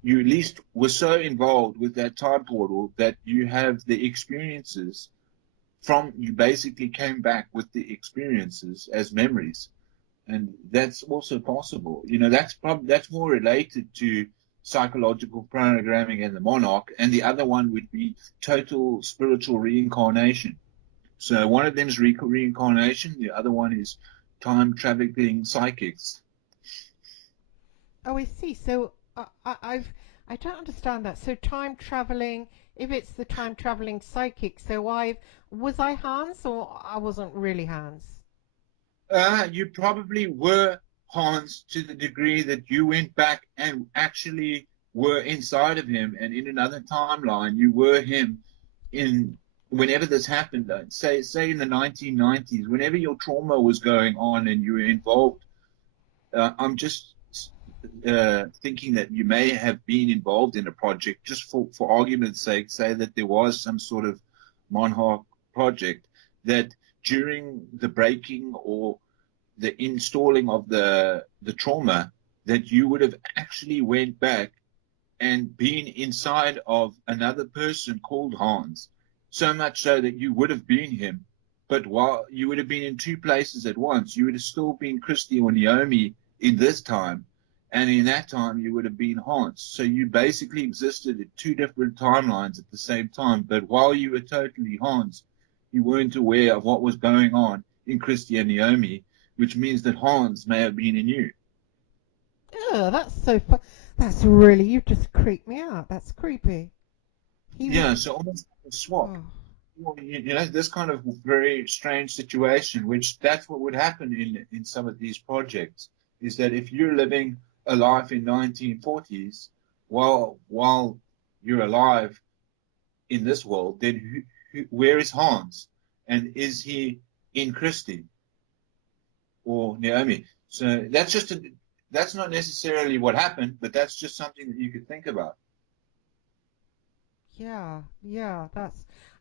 you at least were so involved with that time portal that you have the experiences from you basically came back with the experiences as memories. And that's also possible. That's more related to psychological programming and the Monarch, and the other one would be total spiritual reincarnation. So one of them is reincarnation, the other one is time traveling psychics. Oh, I see. So I don't understand that. So time traveling, if it's the time traveling psychic, so was I Hans or I wasn't really Hans? You probably were Hans to the degree that you went back and actually were inside of him, and in another timeline, you were him in whenever this happened. Say in the 1990s, whenever your trauma was going on and you were involved. I'm just thinking that you may have been involved in a project, just for argument's sake, say that there was some sort of Monarch project that during the breaking or the installing of the trauma, that you would have actually went back and been inside of another person called Hans, so much so that you would have been him. But while you would have been in two places at once, you would have still been Christy or Naomi in this time, and in that time you would have been Hans. So you basically existed at two different timelines at the same time. But while you were totally Hans, you weren't aware of what was going on in Christy and Naomi, which means that Hans may have been in you. Oh, that's so fun. That's really, you just creeped me out. That's creepy. He was, Yeah, so almost like a swap. oh, Well, this kind of very strange situation, which that's what would happen in some of these projects, is that if you're living a life in 1940s, while you're alive in this world, then where is Hans? And is he in Christie or Naomi? So that's not necessarily what happened, but that's just something that you could think about. yeah, yeah,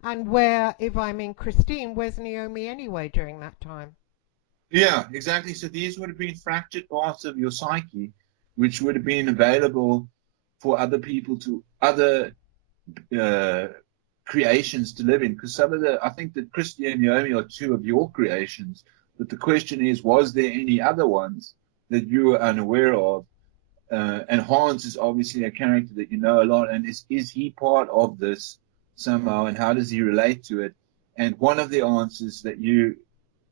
and where, if I'm in Christine, where's Naomi anyway during that time? Yeah, exactly. So these would have been fractured parts of your psyche, which would have been available for other people to other uh, creations to live in. Because I think that Christy and Naomi are two of your creations. But the question is, was there any other ones that you were unaware of? And Hans is obviously a character that you know a lot. And is he part of this somehow? And how does he relate to it? And one of the answers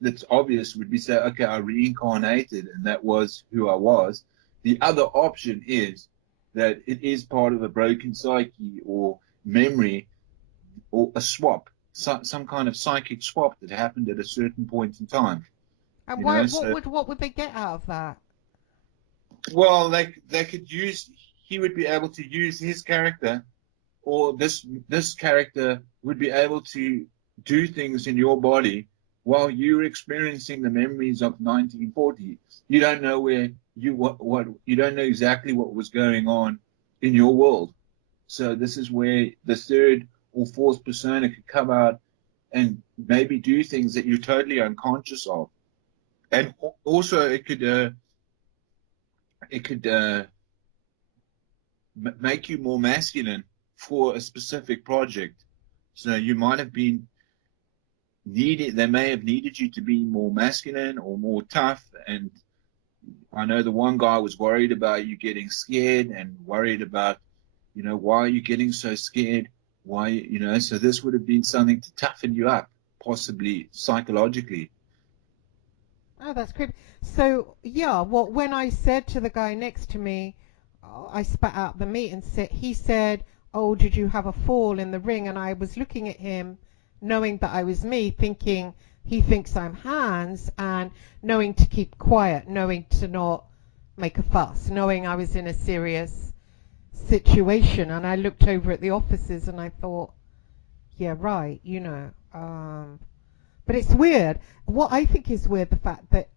that's obvious would be say, okay, I reincarnated and that was who I was. The other option is that it is part of a broken psyche or memory or a swap, some kind of psychic swap that happened at a certain point in time. And You why, know, so what would they get out of that? well, they could use he would be able to use his character, or this character would be able to do things in your body while you're experiencing the memories of 1940. You don't know where what you don't know exactly what was going on in your world. So this is where the third or fourth persona could come out and maybe do things that you're totally unconscious of. And also it could make you more masculine for a specific project. So you might have been needed, they may have needed you to be more masculine or more tough. And I know the one guy was worried about you getting scared and worried about, why are you getting so scared? Why, so this would have been something to toughen you up, possibly psychologically. Oh, that's creepy. So, yeah, well, when I said to the guy next to me, I spat out the meat and he said, "Oh, did you have a fall in the ring?" And I was looking at him, knowing that I was me, thinking he thinks I'm Hans, and knowing to keep quiet, knowing to not make a fuss, knowing I was in a serious situation. And I looked over at the officers and I thought, yeah, right, but it's weird. What I think is weird, the fact that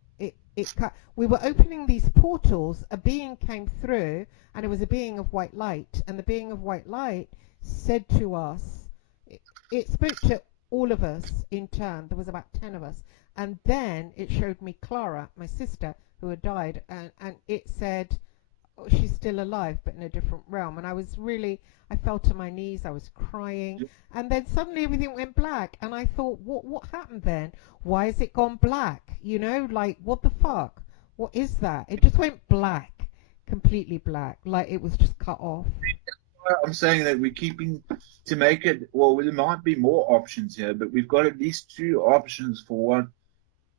we were opening these portals, a being came through, and it was a being of white light, and the being of white light said to us, it spoke to all of us in turn. There was about 10 of us. And then it showed me Clara, my sister, who had died, and it said, oh, she's still alive, but in a different realm. And I fell to my knees, I was crying. And then suddenly everything went black. And I thought, what happened then? Why has it gone black? Like, what the fuck? What is that? It just went black, completely black, like it was just cut off. I'm saying that we're keeping to make it. Well, there might be more options here, but we've got at least two options for what.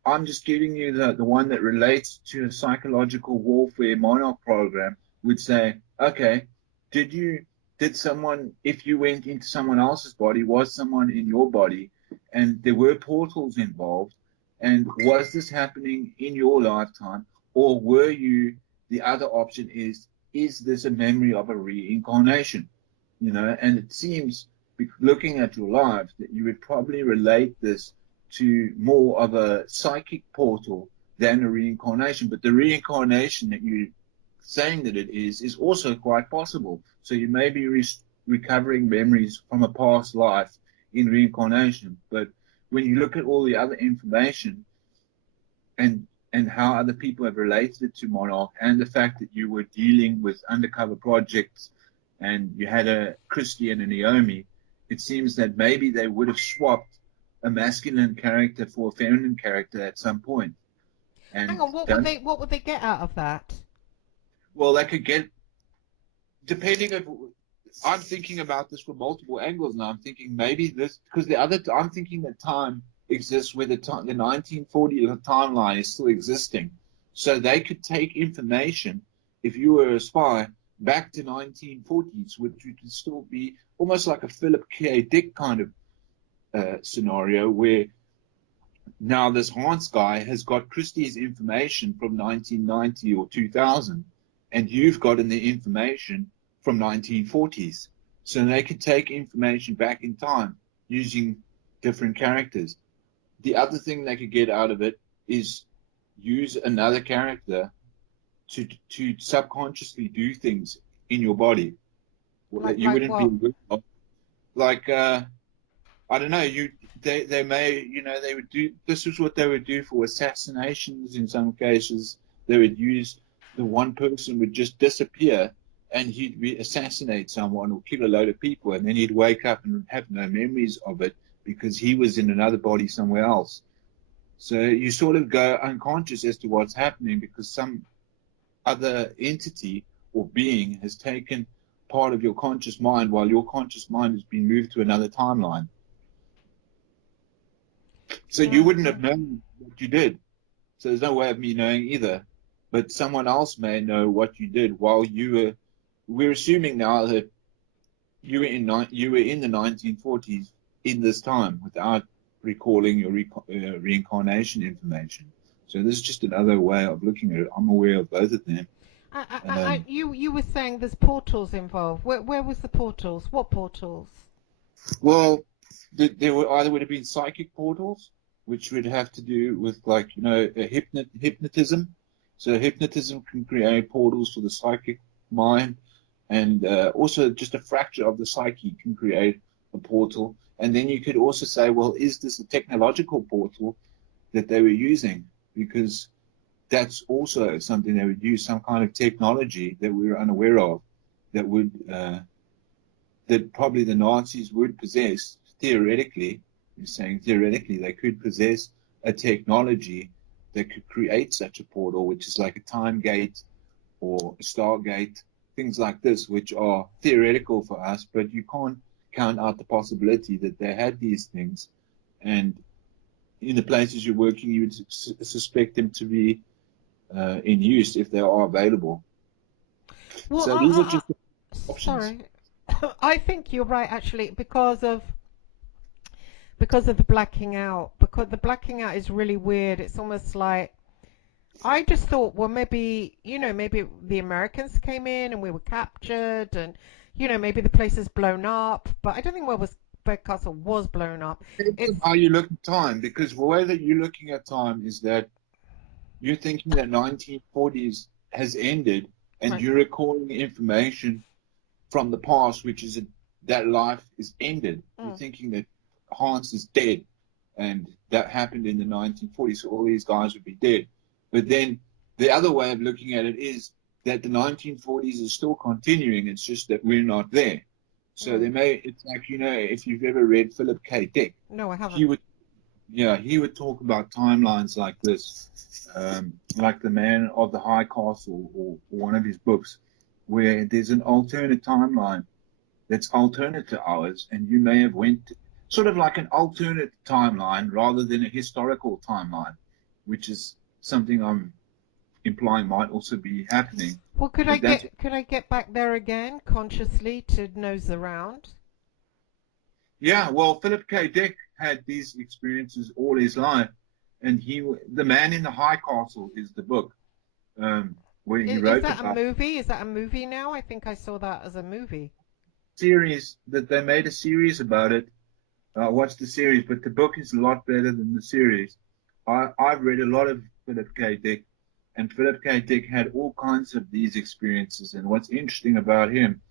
I'm just giving you the one that relates to a psychological warfare Monarch program. Would say, okay, did someone, if you went into someone else's body, was someone in your body, and there were portals involved, and was this happening in your lifetime, or were you? The other option is this a memory of a reincarnation? And it seems, looking at your life, that you would probably relate this to more of a psychic portal than a reincarnation. But the reincarnation that you're saying that it is also quite possible. So you may be recovering memories from a past life in reincarnation. But when you look at all the other information and how other people have related it to Monarch, and the fact that you were dealing with undercover projects and you had a Christy and a Naomi, it seems that maybe they would have swapped a masculine character for a feminine character at some point. Hang And on, what would they get out of that? well, they could get, depending on, I'm thinking about this from multiple angles now. I'm thinking maybe this, because I'm thinking that time exists where the 1940 timeline is still existing. So they could take information, if you were a spy, back to 1940s, which would still be almost like a Philip K. Dick kind of scenario, where now this Hans guy has got Christie's information from 1990 or 2000, and you've gotten the information from 1940s. So they could take information back in time using different characters. The other thing they could get out of it is use another character to subconsciously do things in your body that you Like wouldn't be what? aware of. Like I don't know, they may, they would do, this is what they would do for assassinations in some cases. They would use, the one person would just disappear and he'd assassinate someone or kill a load of people, and then he'd wake up and have no memories of it because he was in another body somewhere else. So you sort of go unconscious as to what's happening because some other entity or being has taken part of your conscious mind while your conscious mind has been moved to another timeline. So you wouldn't have known what you did. So there's no way of me knowing either. But someone else may know what you did while you were. We're assuming now that you were in the 1940s in this time without recalling your reincarnation information. So this is just another way of looking at it. I'm aware of both of them. You were saying there's portals involved. Where was the portals? What portals? Well, there would have been psychic portals, which would have to do with hypnotism. So hypnotism can create portals for the psychic mind, and also just a fracture of the psyche can create a portal. And then you could also say, well, is this a technological portal that they were using? Because that's also something they would use, some kind of technology that we were unaware of, that would that probably the Nazis would possess theoretically. You're saying theoretically they could possess a technology that could create such a portal, which is like a time gate or a stargate, things like this, which are theoretical for us, but you can't count out the possibility that they had these things. And in the places you're working, you would suspect them to be in use if they are available. Well, So these are just options. sorry. I think you're right actually because of the blacking out. Because the blacking out is really weird. It's almost like I just thought, well, maybe maybe the Americans came in and we were captured, and maybe the place is blown up. But I don't think Where Castle was blown up. It's How you look at time, because the way that you're looking at time is that you're thinking that 1940s has ended, and right. you're recalling information from the past, which is that life is ended. You're Mm. thinking that Hans is dead, and that happened in the 1940s, so all these guys would be dead. But then the other way of looking at it is that the 1940s is still continuing. It's just that we're not there. So it's like, if you've ever read Philip K. Dick, No, I he haven't. would, he would talk about timelines like this, like The Man of the High Castle, or one of his books, where there's an alternate timeline that's alternate to ours, and you may have went sort of like an alternate timeline rather than a historical timeline, which is something I'm implying might also be happening. Well, But that's could I get back there again consciously to nose around? Yeah, well, Philip K. Dick had these experiences all his life, and The Man in the High Castle is the book, where he Is wrote that a about movie? Is that a movie now? I think I saw that as a movie. series that they made a series about it. I watched the series, but the book is a lot better than the series. I've read a lot of Philip K. Dick, and Philip K. Dick had all kinds of these experiences. And what's interesting about him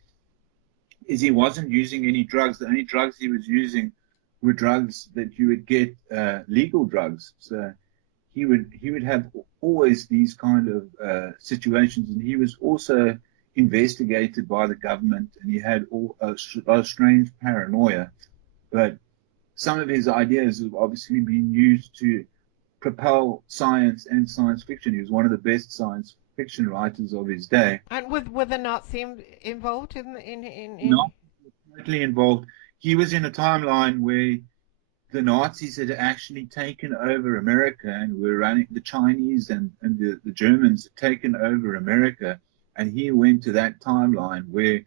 is he wasn't using any drugs. The only drugs he was using were drugs that you would get, legal drugs. So he would have always these kind of situations, and he was also investigated by the government, and he had a strange paranoia. But some of his ideas have obviously been used to propel science and science fiction. He was one of the best science fiction writers of his day. And were the Nazi involved in? Not totally involved. He was in a timeline where the Nazis had actually taken over America and were running, the Chinese and the Germans had taken over America. And he went to that timeline where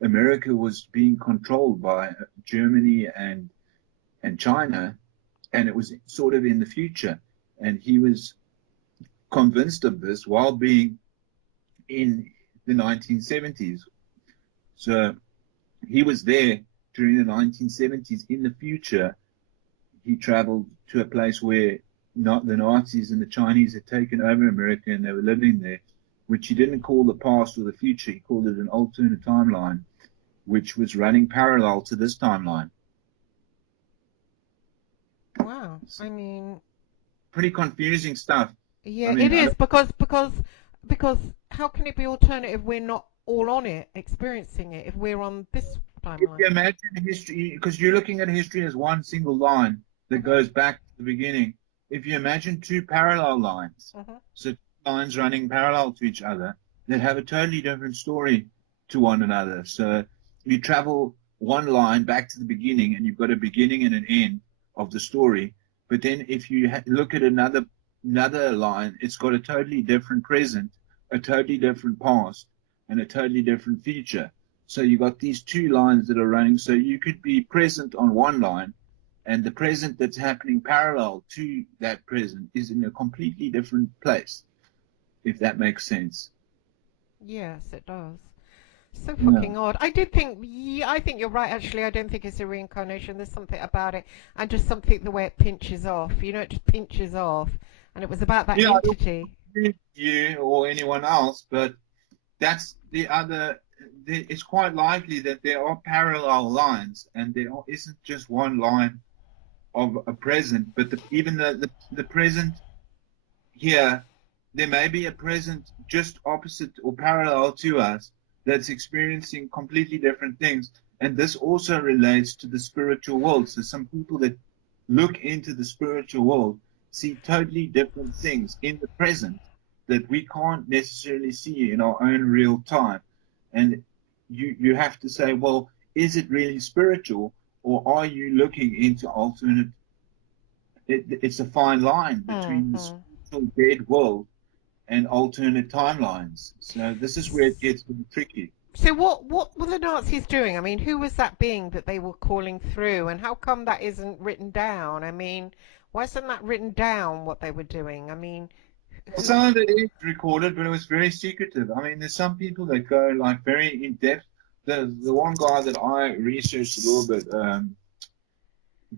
America was being controlled by Germany and China, and it was sort of in the future. And he was convinced of this while being in the 1970s. So he was there during the 1970s. In the future, he traveled to a place where not the Nazis and the Chinese had taken over America, and they were living there, which he didn't call the past or the future. He called it an alternate timeline, which was running parallel to this timeline. Wow. I mean, Pretty confusing stuff. I yeah, it mean, is because how can it be alternative? We're not all on it, experiencing it. If we're on this if timeline. you imagine history, because you're looking at history as one single line that Mhm. goes back to the beginning. If you imagine two parallel lines, Mhm. so lines running parallel to each other, that have a totally different story to one another. So you travel one line back to the beginning, and you've got a beginning and an end of the story. But then if you look at another line, it's got a totally different present, a totally different past, and a totally different future. So you got these two lines that are running. So you could be present on one line, and the present that's happening parallel to that present is in a completely different place, if that makes sense. Yes, it does. So Yeah. fucking odd. I did think, yeah, I think you're right. Actually, I don't think it's a reincarnation. There's something about it, and just something the way it pinches off. You know, it just pinches off, and it was about that Yeah, I don't entity. think you or anyone else, but that's the other. It's quite likely that there are parallel lines, and there isn't just one line of a present, but even the present here, there may be a present just opposite or parallel to us that's experiencing completely different things. And this also relates to the spiritual world. So some people that look into the spiritual world see totally different things in the present that we can't necessarily see in our own real time. And you have to say, well, is it really spiritual, or are you looking into alternate? It's a fine line between the Mm-hmm. spiritual dead world and alternate timelines. So this is where it gets really tricky. So what were the Nazis doing? I mean, who was that being that they were calling through, and how come that isn't written down? I mean, why isn't that written down what they were doing? I mean, Well, who? some of it is recorded, but it was very secretive. I mean, there's some people that go like very in depth. The one guy that I researched a little bit,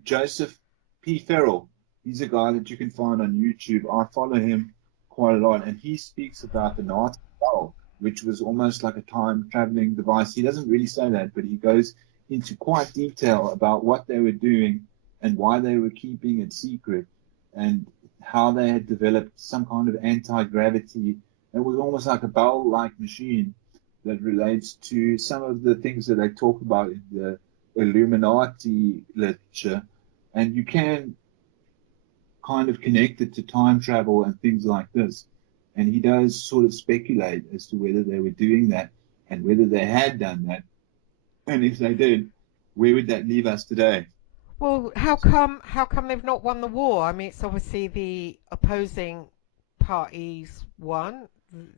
Joseph P. Farrell. He's a guy that you can find on YouTube. I follow him quite a lot, and he speaks about the Nazi doll, which was almost like a time traveling device. He doesn't really say that, but he goes into quite detail about what they were doing and why they were keeping it secret, and how they had developed some kind of anti-gravity. It was almost like a bell-like machine that relates to some of the things that they talk about in the Illuminati literature. And you can kind of connect it to time travel and things like this. And he does sort of speculate as to whether they were doing that and whether they had done that. And if they did, where would that leave us today? Well, how come they've not won the war? I mean, it's obviously the opposing parties won,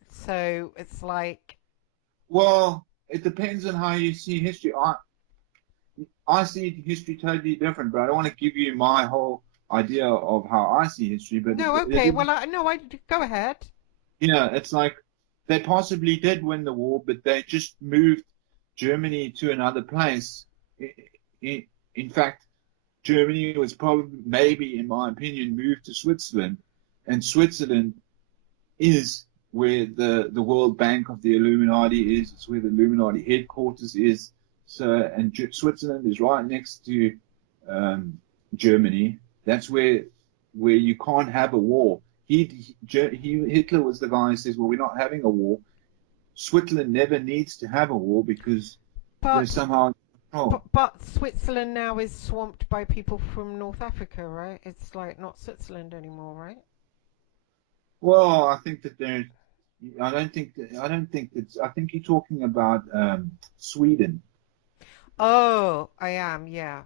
so it's like, Well, it depends on how you see history. I see history totally different, but I don't want to give you my whole idea of how I see history. But no, okay, well, no, I go ahead. it's like they possibly did win the war, but they just moved Germany to another place. In fact, Germany was probably, maybe, in my opinion, moved to Switzerland, and Switzerland is where the World Bank of the Illuminati is. It's where the Illuminati headquarters is. So, and Switzerland is right next to Germany. That's where you can't have a war. Hitler was the guy who says, "Well, we're not having a war." Switzerland never needs to have a war because they're But somehow. Oh, but Switzerland now is swamped by people from North Africa, right? It's like not Switzerland anymore, right? well, I think that there's. I don't think that. I don't think that. I think you're talking about Sweden. Oh, I am, yeah.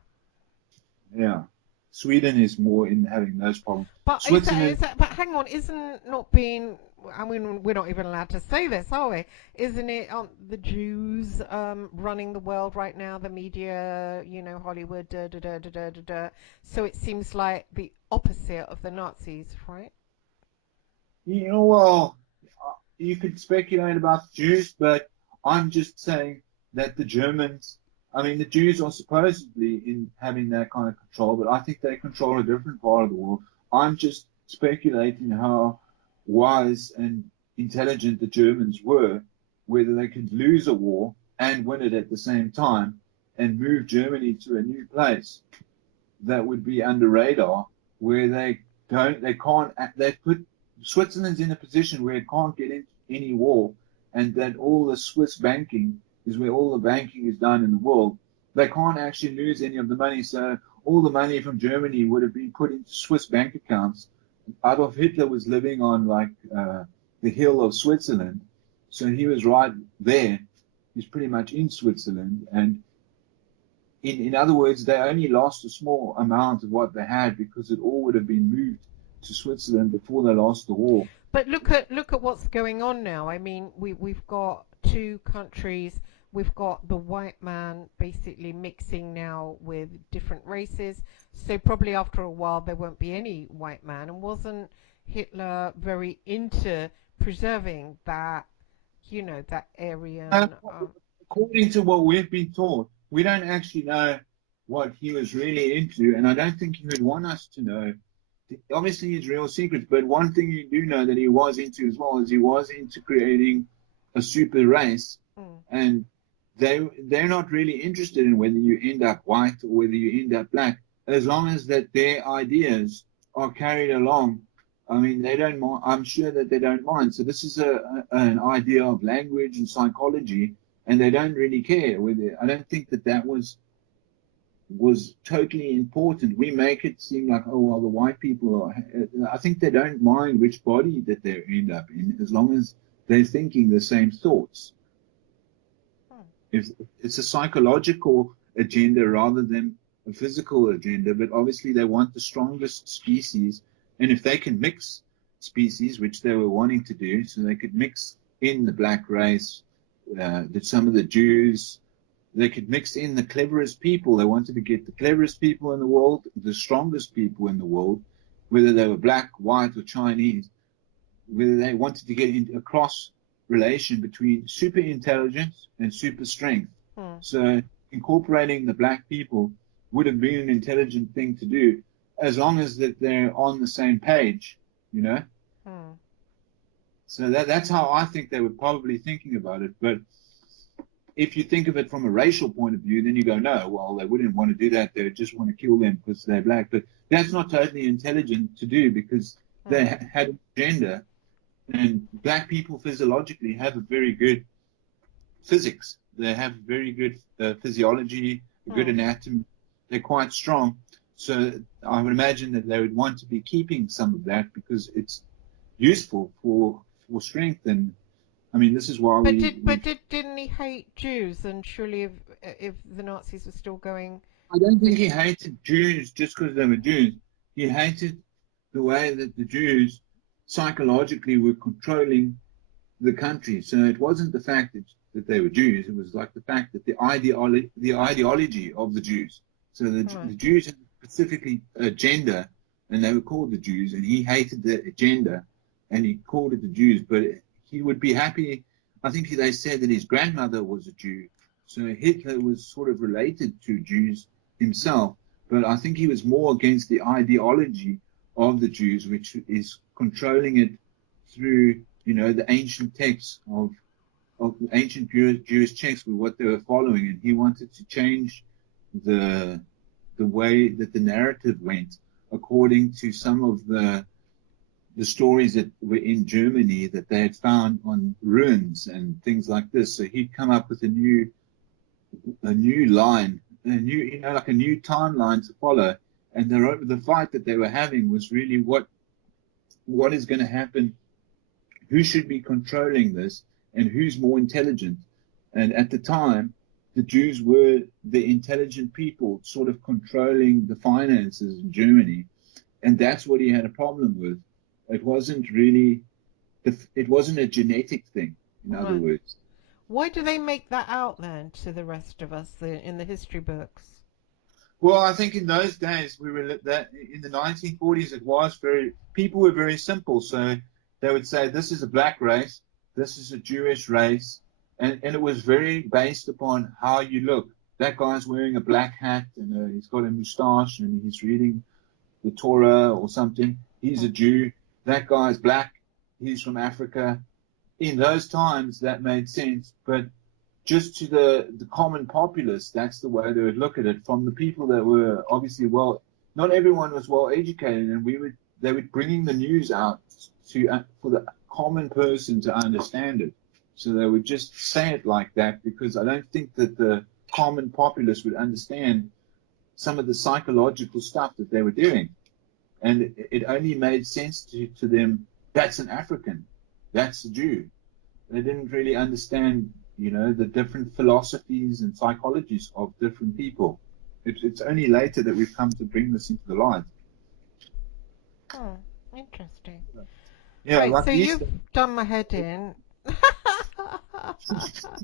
Yeah, Sweden is more in having those problems. But Switzerland, but hang on, isn't not being, I mean, we're not even allowed to say this, are we? Isn't it the Jews running the world right now, the media, Hollywood, da da da da da da da. So it seems like the opposite of the Nazis, right? well, you could speculate about the Jews, but I'm just saying that the Germans, I mean, the Jews are supposedly in having that kind of control, but I think they control a different part of the world. I'm just speculating how wise and intelligent the Germans were, whether they could lose a war and win it at the same time and move Germany to a new place that would be under radar, where they can't, they put Switzerland's in a position where it can't get into any war, and that all the Swiss banking is where all the banking is done in the world. They can't actually lose any of the money, so all the money from Germany would have been put into Swiss bank accounts. Adolf Hitler was living on like the hill of Switzerland, so he was right there. He's pretty much in Switzerland, and in other words, they only lost a small amount of what they had because it all would have been moved to Switzerland before they lost the war. But look at what's going on now. I mean, we've got two countries. We've got the white man basically mixing now with different races. So probably after a while there won't be any white man. And wasn't Hitler very into preserving that, that Uh, Aryan? According to what we've been taught, we don't actually know what he was really into, and I don't think he would want us to know. Obviously, it's real secrets, but one thing you do know that he was into as well is he was into creating a super race, Mm. and they're not really interested in whether you end up white or whether you end up black, as long as that their ideas are carried along. I mean, they don't mind. I'm sure that they don't mind. So this is an idea of language and psychology, and they don't really care whether. I don't think that was totally important. We make it seem like, oh well, the white people are. I think they don't mind which body that they end up in, as long as they're thinking the same thoughts. Hmm. If it's a psychological agenda rather than a physical agenda, but obviously they want the strongest species, and if they can mix species, which they were wanting to do, so they could mix in the black race, some of the Jews, they could mix in the cleverest people. They wanted to get the cleverest people in the world, the strongest people in the world, whether they were black, white, or Chinese, whether they wanted to get into a cross relation between super intelligence and super strength. Hmm. So incorporating the black people would have been an intelligent thing to do, as long as that they're on the same page, you know. Hmm. So that's how I think they were probably thinking about it. But if you think of it from a racial point of view, then you go, no, well, they wouldn't want to do that. They just want to kill them because they're black. But that's not totally intelligent to do because they Mm. had an agenda. And black people physiologically have a very good physics. They have very good physiology, a good Mm. anatomy. They're quite strong. So I would imagine that they would want to be keeping some of that because it's useful for strength. And I mean, this is why Didn't he hate Jews? And surely, if the Nazis were still going, I don't they, think he hated Jews just because they were Jews. He hated the way that the Jews psychologically were controlling the country. So it wasn't the fact that they were Jews. It was like the fact that the ideology of the Jews. So right, the Jews had specifically agenda, and they were called the Jews, and he hated the agenda, and he called it the Jews. But he would be happy. I think they said that his grandmother was a Jew, so Hitler was sort of related to Jews himself. But I think he was more against the ideology of the Jews, which is controlling it through the ancient texts of ancient Jewish texts with what they were following, and he wanted to change the the way that the narrative went according to some of the stories that were in Germany that they had found on ruins and things like this. So he'd come up with a new line, a new like a new timeline to follow. And the fight that they were having was really what is going to happen, who should be controlling this, and who's more intelligent. And at the time, the Jews were the intelligent people sort of controlling the finances in Germany. And that's what he had a problem with. It wasn't really, it wasn't a genetic thing, in other right. words. Why do they make that out then to the rest of us in the history books? Well, I think in those days we were that in the 1940s it was very people were very simple. So they would say this is a black race, this is a Jewish race, and it was very based upon how you look. That guy's wearing a black hat and he's got a moustache and he's reading the Torah or something. He's a Mm. Jew. That guy's black. He's from Africa. In those times that made sense, but just to the common populace, that's the way they would look at it. From the people that were obviously not everyone was well educated, and they were bringing the news out to for the common person to understand it. So they would just say it like that because I don't think that the common populace would understand some of the psychological stuff that they were doing, and it only made sense to them. That's an African, that's a Jew. They didn't really understand, the different philosophies and psychologies of different people. It's only later that we've come to bring this into the light. Hmm. Interesting. Yeah, Right. like So these you've things. done my head in.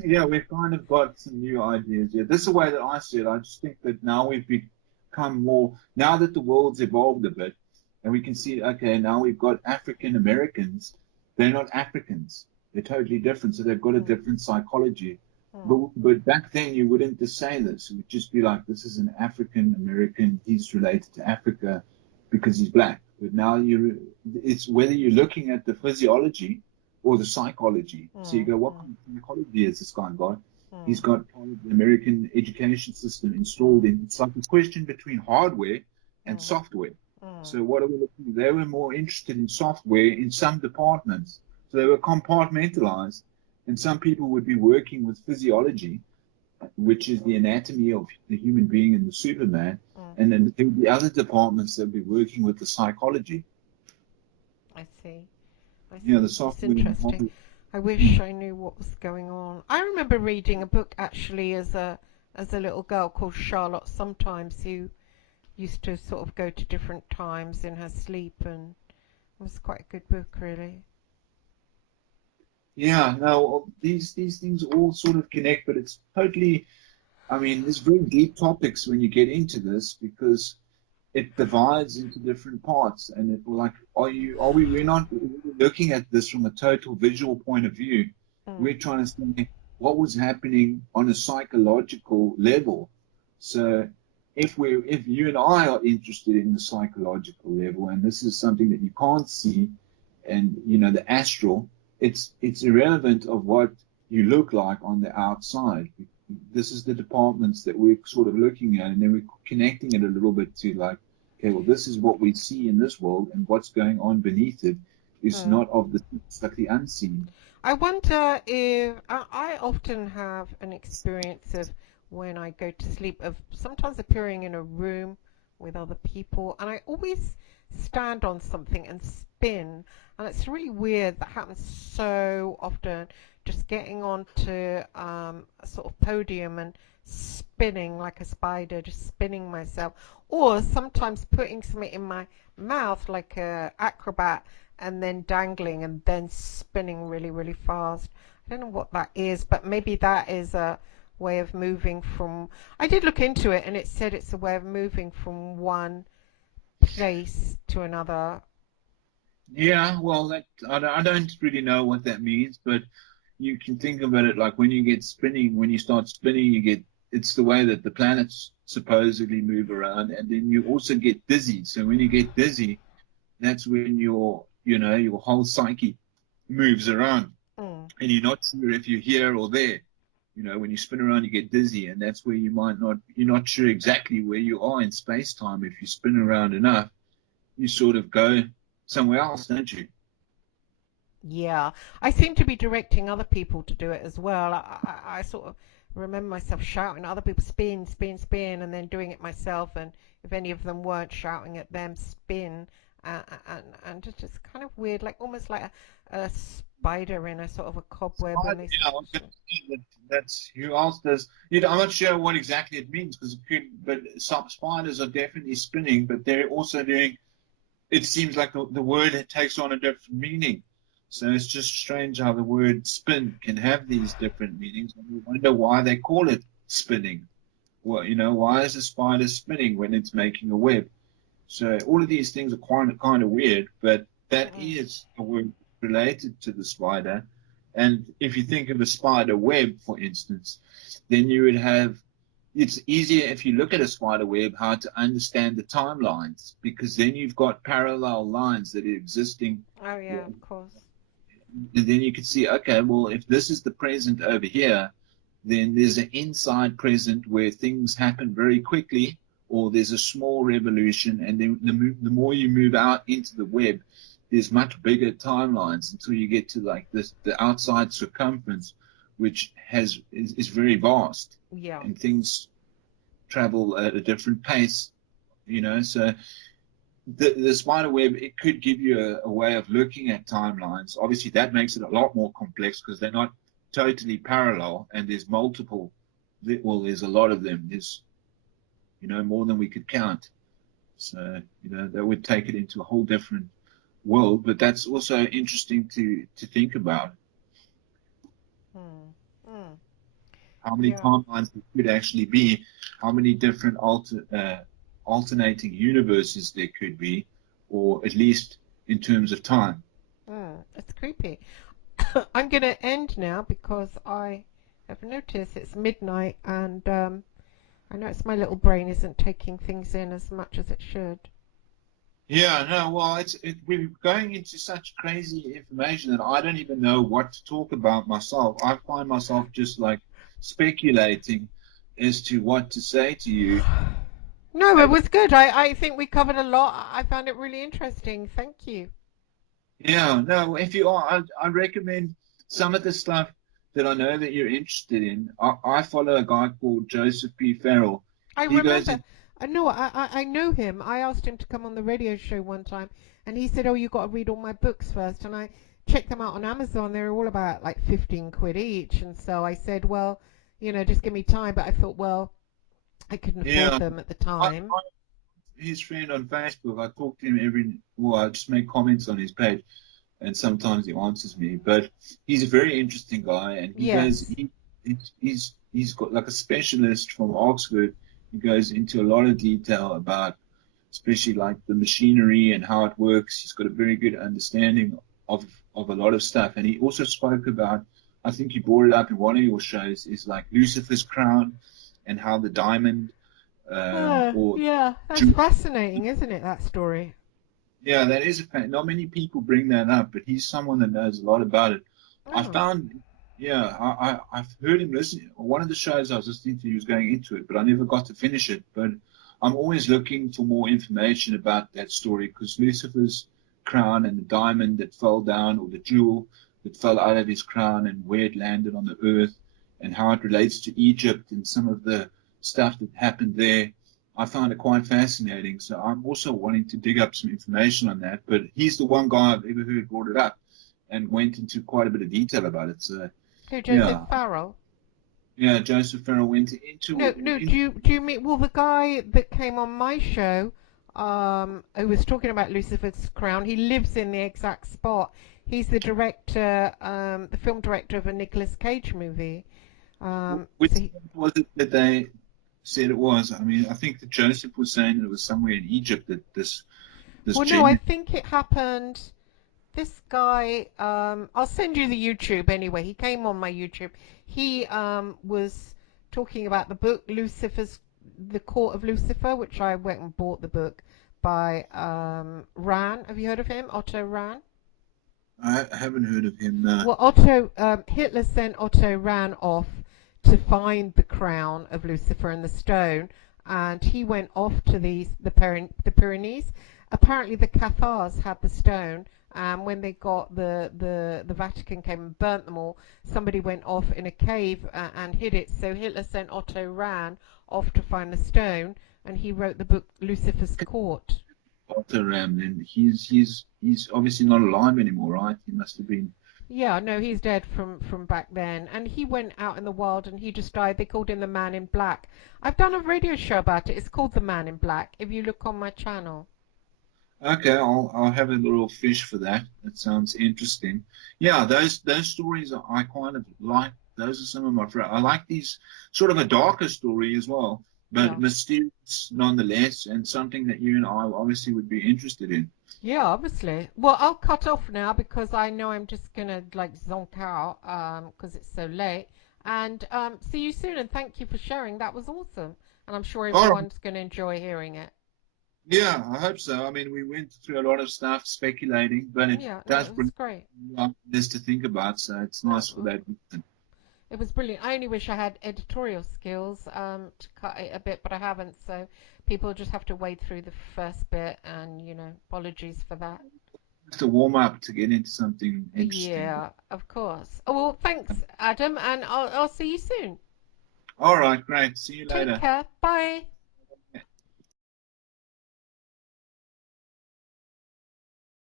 Yeah, we've kind of got some new ideas. Yeah, this is the way that I see it. I just think that now we've become more, now that the world's evolved a bit, and we can see, okay, now we've got African Americans. They're not Africans. They're totally different. So they've got a Hmm. different psychology. Hmm. But back then you wouldn't just say this. It would just be like, this is an African American. He's related to Africa because he's black. But now it's whether you're looking at the physiology or the psychology. So you Hmm. go, what Hmm. kind of psychology has this guy got? He's Hmm. got part of the American education system installed Hmm. in. It's like a question between hardware and Hmm. software. Hmm. So what are we looking? They were more interested in software in some departments. So they were compartmentalized, and some people would be working with physiology, which is the anatomy of the human being and the Superman, Hmm. and then there would be other departments that would be working with the psychology, I see. I the see. It's software and the interesting. hardware. I wish I knew what was going on. I remember reading a book actually as a little girl called Charlotte Sometimes, who used to sort of go to different times in her sleep, and it was quite a good book, really. Yeah, no, these things all sort of connect, but it's totally. I mean, there's very deep topics when you get into this because it divides into different parts, and like, we're not really looking at this from a total visual point of view. Mm. We're trying to see what was happening on a psychological level. So if you and I are interested in the psychological level, and this is something that you can't see, and the astral, it's irrelevant of what you look like on the outside. This is the departments that we're sort of looking at, and then we're connecting it a little bit to like, okay, well, this is what we see in this world, and what's going on beneath it is Mm. not of the, it's like the unseen. I wonder if I often have an experience of when I go to sleep of sometimes appearing in a room with other people, and I always stand on something and spin, and it's really weird. That happens so often. Just getting onto a sort of podium and spinning like a spider, just spinning myself, or sometimes putting something in my mouth like a acrobat and then dangling and then spinning really, really fast. I don't know what that is, but maybe that is a way of moving from. I did look into it and it said it's a way of moving from one place to another. Yeah, well, I don't really know what that means, but you can think about it like when you get spinning, when you start spinning, it's the way that the planets supposedly move around, and then you also get dizzy. So when you get dizzy, that's when your whole psyche moves around, Mm, and you're not sure if you're here or there. When you spin around, you get dizzy, and that's where you're not sure exactly where you are in space time. If you spin around enough, you sort of go somewhere else, don't you? yeah, I seem to be directing other people to do it as well. I sort of remember myself shouting at other people, spin, spin, spin, and then doing it myself. And if any of them weren't shouting at them, spin. And it's just kind of weird, like almost like a spider in a sort of a cobweb when they Yeah, that's who else does. I'm not sure what exactly it means because but some spiders are definitely spinning, but they're also doing. It seems like the word takes on a different meaning. So it's just strange how the word spin can have these different meanings, and we wonder why they call it spinning. Well, why is a spider spinning when it's making a web? So all of these things are kind of weird, but that Mm, is a word related to the spider. And if you think of a spider web, for instance, then you would have it's easier if you look at a spider web how to understand the timelines because then you've got parallel lines that are existing. oh yeah, of course. And then you can see, okay, well, if this is the present over here, then there's an inside present where things happen very quickly, or there's a small revolution, and then the more you move out into the web, there's much bigger timelines until you get to like this, the outside circumference, which is very vast, Yeah. and things travel at a different pace. So the spider web, it could give you a way of looking at timelines. Obviously, that makes it a lot more complex because they're not totally parallel, and there's multiple. Well, there's a lot of them. There's more than we could count. So that would take it into a whole different world. But that's also interesting to think about Mm, mm, how many yeah. timelines there could actually be, how many different alternating universes there could be, or at least in terms of time. It's creepy. I'm going to end now because I have noticed it's midnight and I notice my little brain isn't taking things in as much as it should. Yeah, no, well, we're going into such crazy information that I don't even know what to talk about myself. I find myself just like speculating as to what to say to you. No, it And was good. I think we covered a lot. I found it really interesting. Thank you. yeah, no, if you are, I recommend some of the stuff that I know that you're interested in. I follow a guy called Joseph P. Farrell. I He goes remember. in, I know him. I asked him to come on the radio show one time, and he said, "Oh, you got to read all my books first." And I checked them out on Amazon. They're all about like 15 quid each. And so I said, "Well, just give me time." But I thought, well, I couldn't afford yeah, them at the I, time. his friend on Facebook. I talk to him well, I just make comments on his page, and sometimes he answers me. But he's a very interesting guy, and Yes. he's got like a specialist from Oxford. He goes into a lot of detail about, especially like the machinery and how it works. He's got a very good understanding of of a lot of stuff, and he also spoke about. I think you brought it up in one of your shows. Is like Lucifer's crown, and how the diamond or Yeah. That's fascinating, isn't it? That story. yeah, that is a fact. Not many people bring that up, but he's someone that knows a lot about it. I Oh. found Yeah, I've heard him listen. One of the shows I was listening to, he was going into it, but I never got to finish it. But I'm always looking for more information about that story because Lucifer's crown and the diamond that fell down, or the jewel that fell out of his crown, and where it landed on the earth, and how it relates to Egypt and some of the stuff that happened there. I found it quite fascinating. So I'm also wanting to dig up some information on that. But he's the one guy I've ever heard brought it up and went into quite a bit of detail about it. So. Who, Joseph Yeah, Farrell? yeah. Joseph Farrell went No, no. Do you mean, well, the guy that came on my show, who was talking about Lucifer's Crown? He lives in the exact spot. He's the director, the film director of a Nicolas Cage movie. which So was it that they said it was? I mean, I think that Joseph was saying that it was somewhere in Egypt that this well, no, I genuine. think it happened. This guy, I'll send you the YouTube anyway. He came on my YouTube. He was talking about the book Lucifer's, The Court of Lucifer, which I went and bought the book by Rand. Have you heard of him? Otto Rand? I haven't heard of him. Well, Hitler sent Otto Rand off to find the crown of Lucifer and the stone, and he went off to the Pyrenees. Apparently, the Cathars had the stone, and when they got the Vatican came and burnt them all. Somebody went off in a cave and hid it. So Hitler sent Otto Rand off to find the stone, and he wrote the book Lucifer's Court. Walter Ram, then he's obviously not alive anymore, right? He must have been. Yeah, no, he's dead from back then, and he went out in the wild and he just died. They called him the Man in Black. I've done a radio show about it. It's called The Man in Black. If you look on my channel. Okay, I'll have a little fish for that. That sounds interesting. Yeah, those stories I kind of like. Those are some of my favorite. I like these sort of a darker story as well, but Yeah. mysterious nonetheless, and something that you and I obviously would be interested in. Yeah, obviously. Well, I'll cut off now because I know I'm just gonna like zonk out because it's so late. And see you soon. And thank you for sharing. That was awesome. And I'm sure All right. everyone's gonna enjoy hearing it. Yeah, I hope so. I mean, we went through a lot of stuff speculating, but it Yeah, no, does it was bring great. this to think about, so it's No, nice for that reason. it was brilliant. I only wish I had editorial skills to cut it a bit, but I haven't. So people just have to wade through the first bit, and apologies for that. Have to warm up to get into something interesting. Yeah, of course. Oh, well, thanks, Adam, and I'll see you soon. All right, great. See you Take later. care. Bye.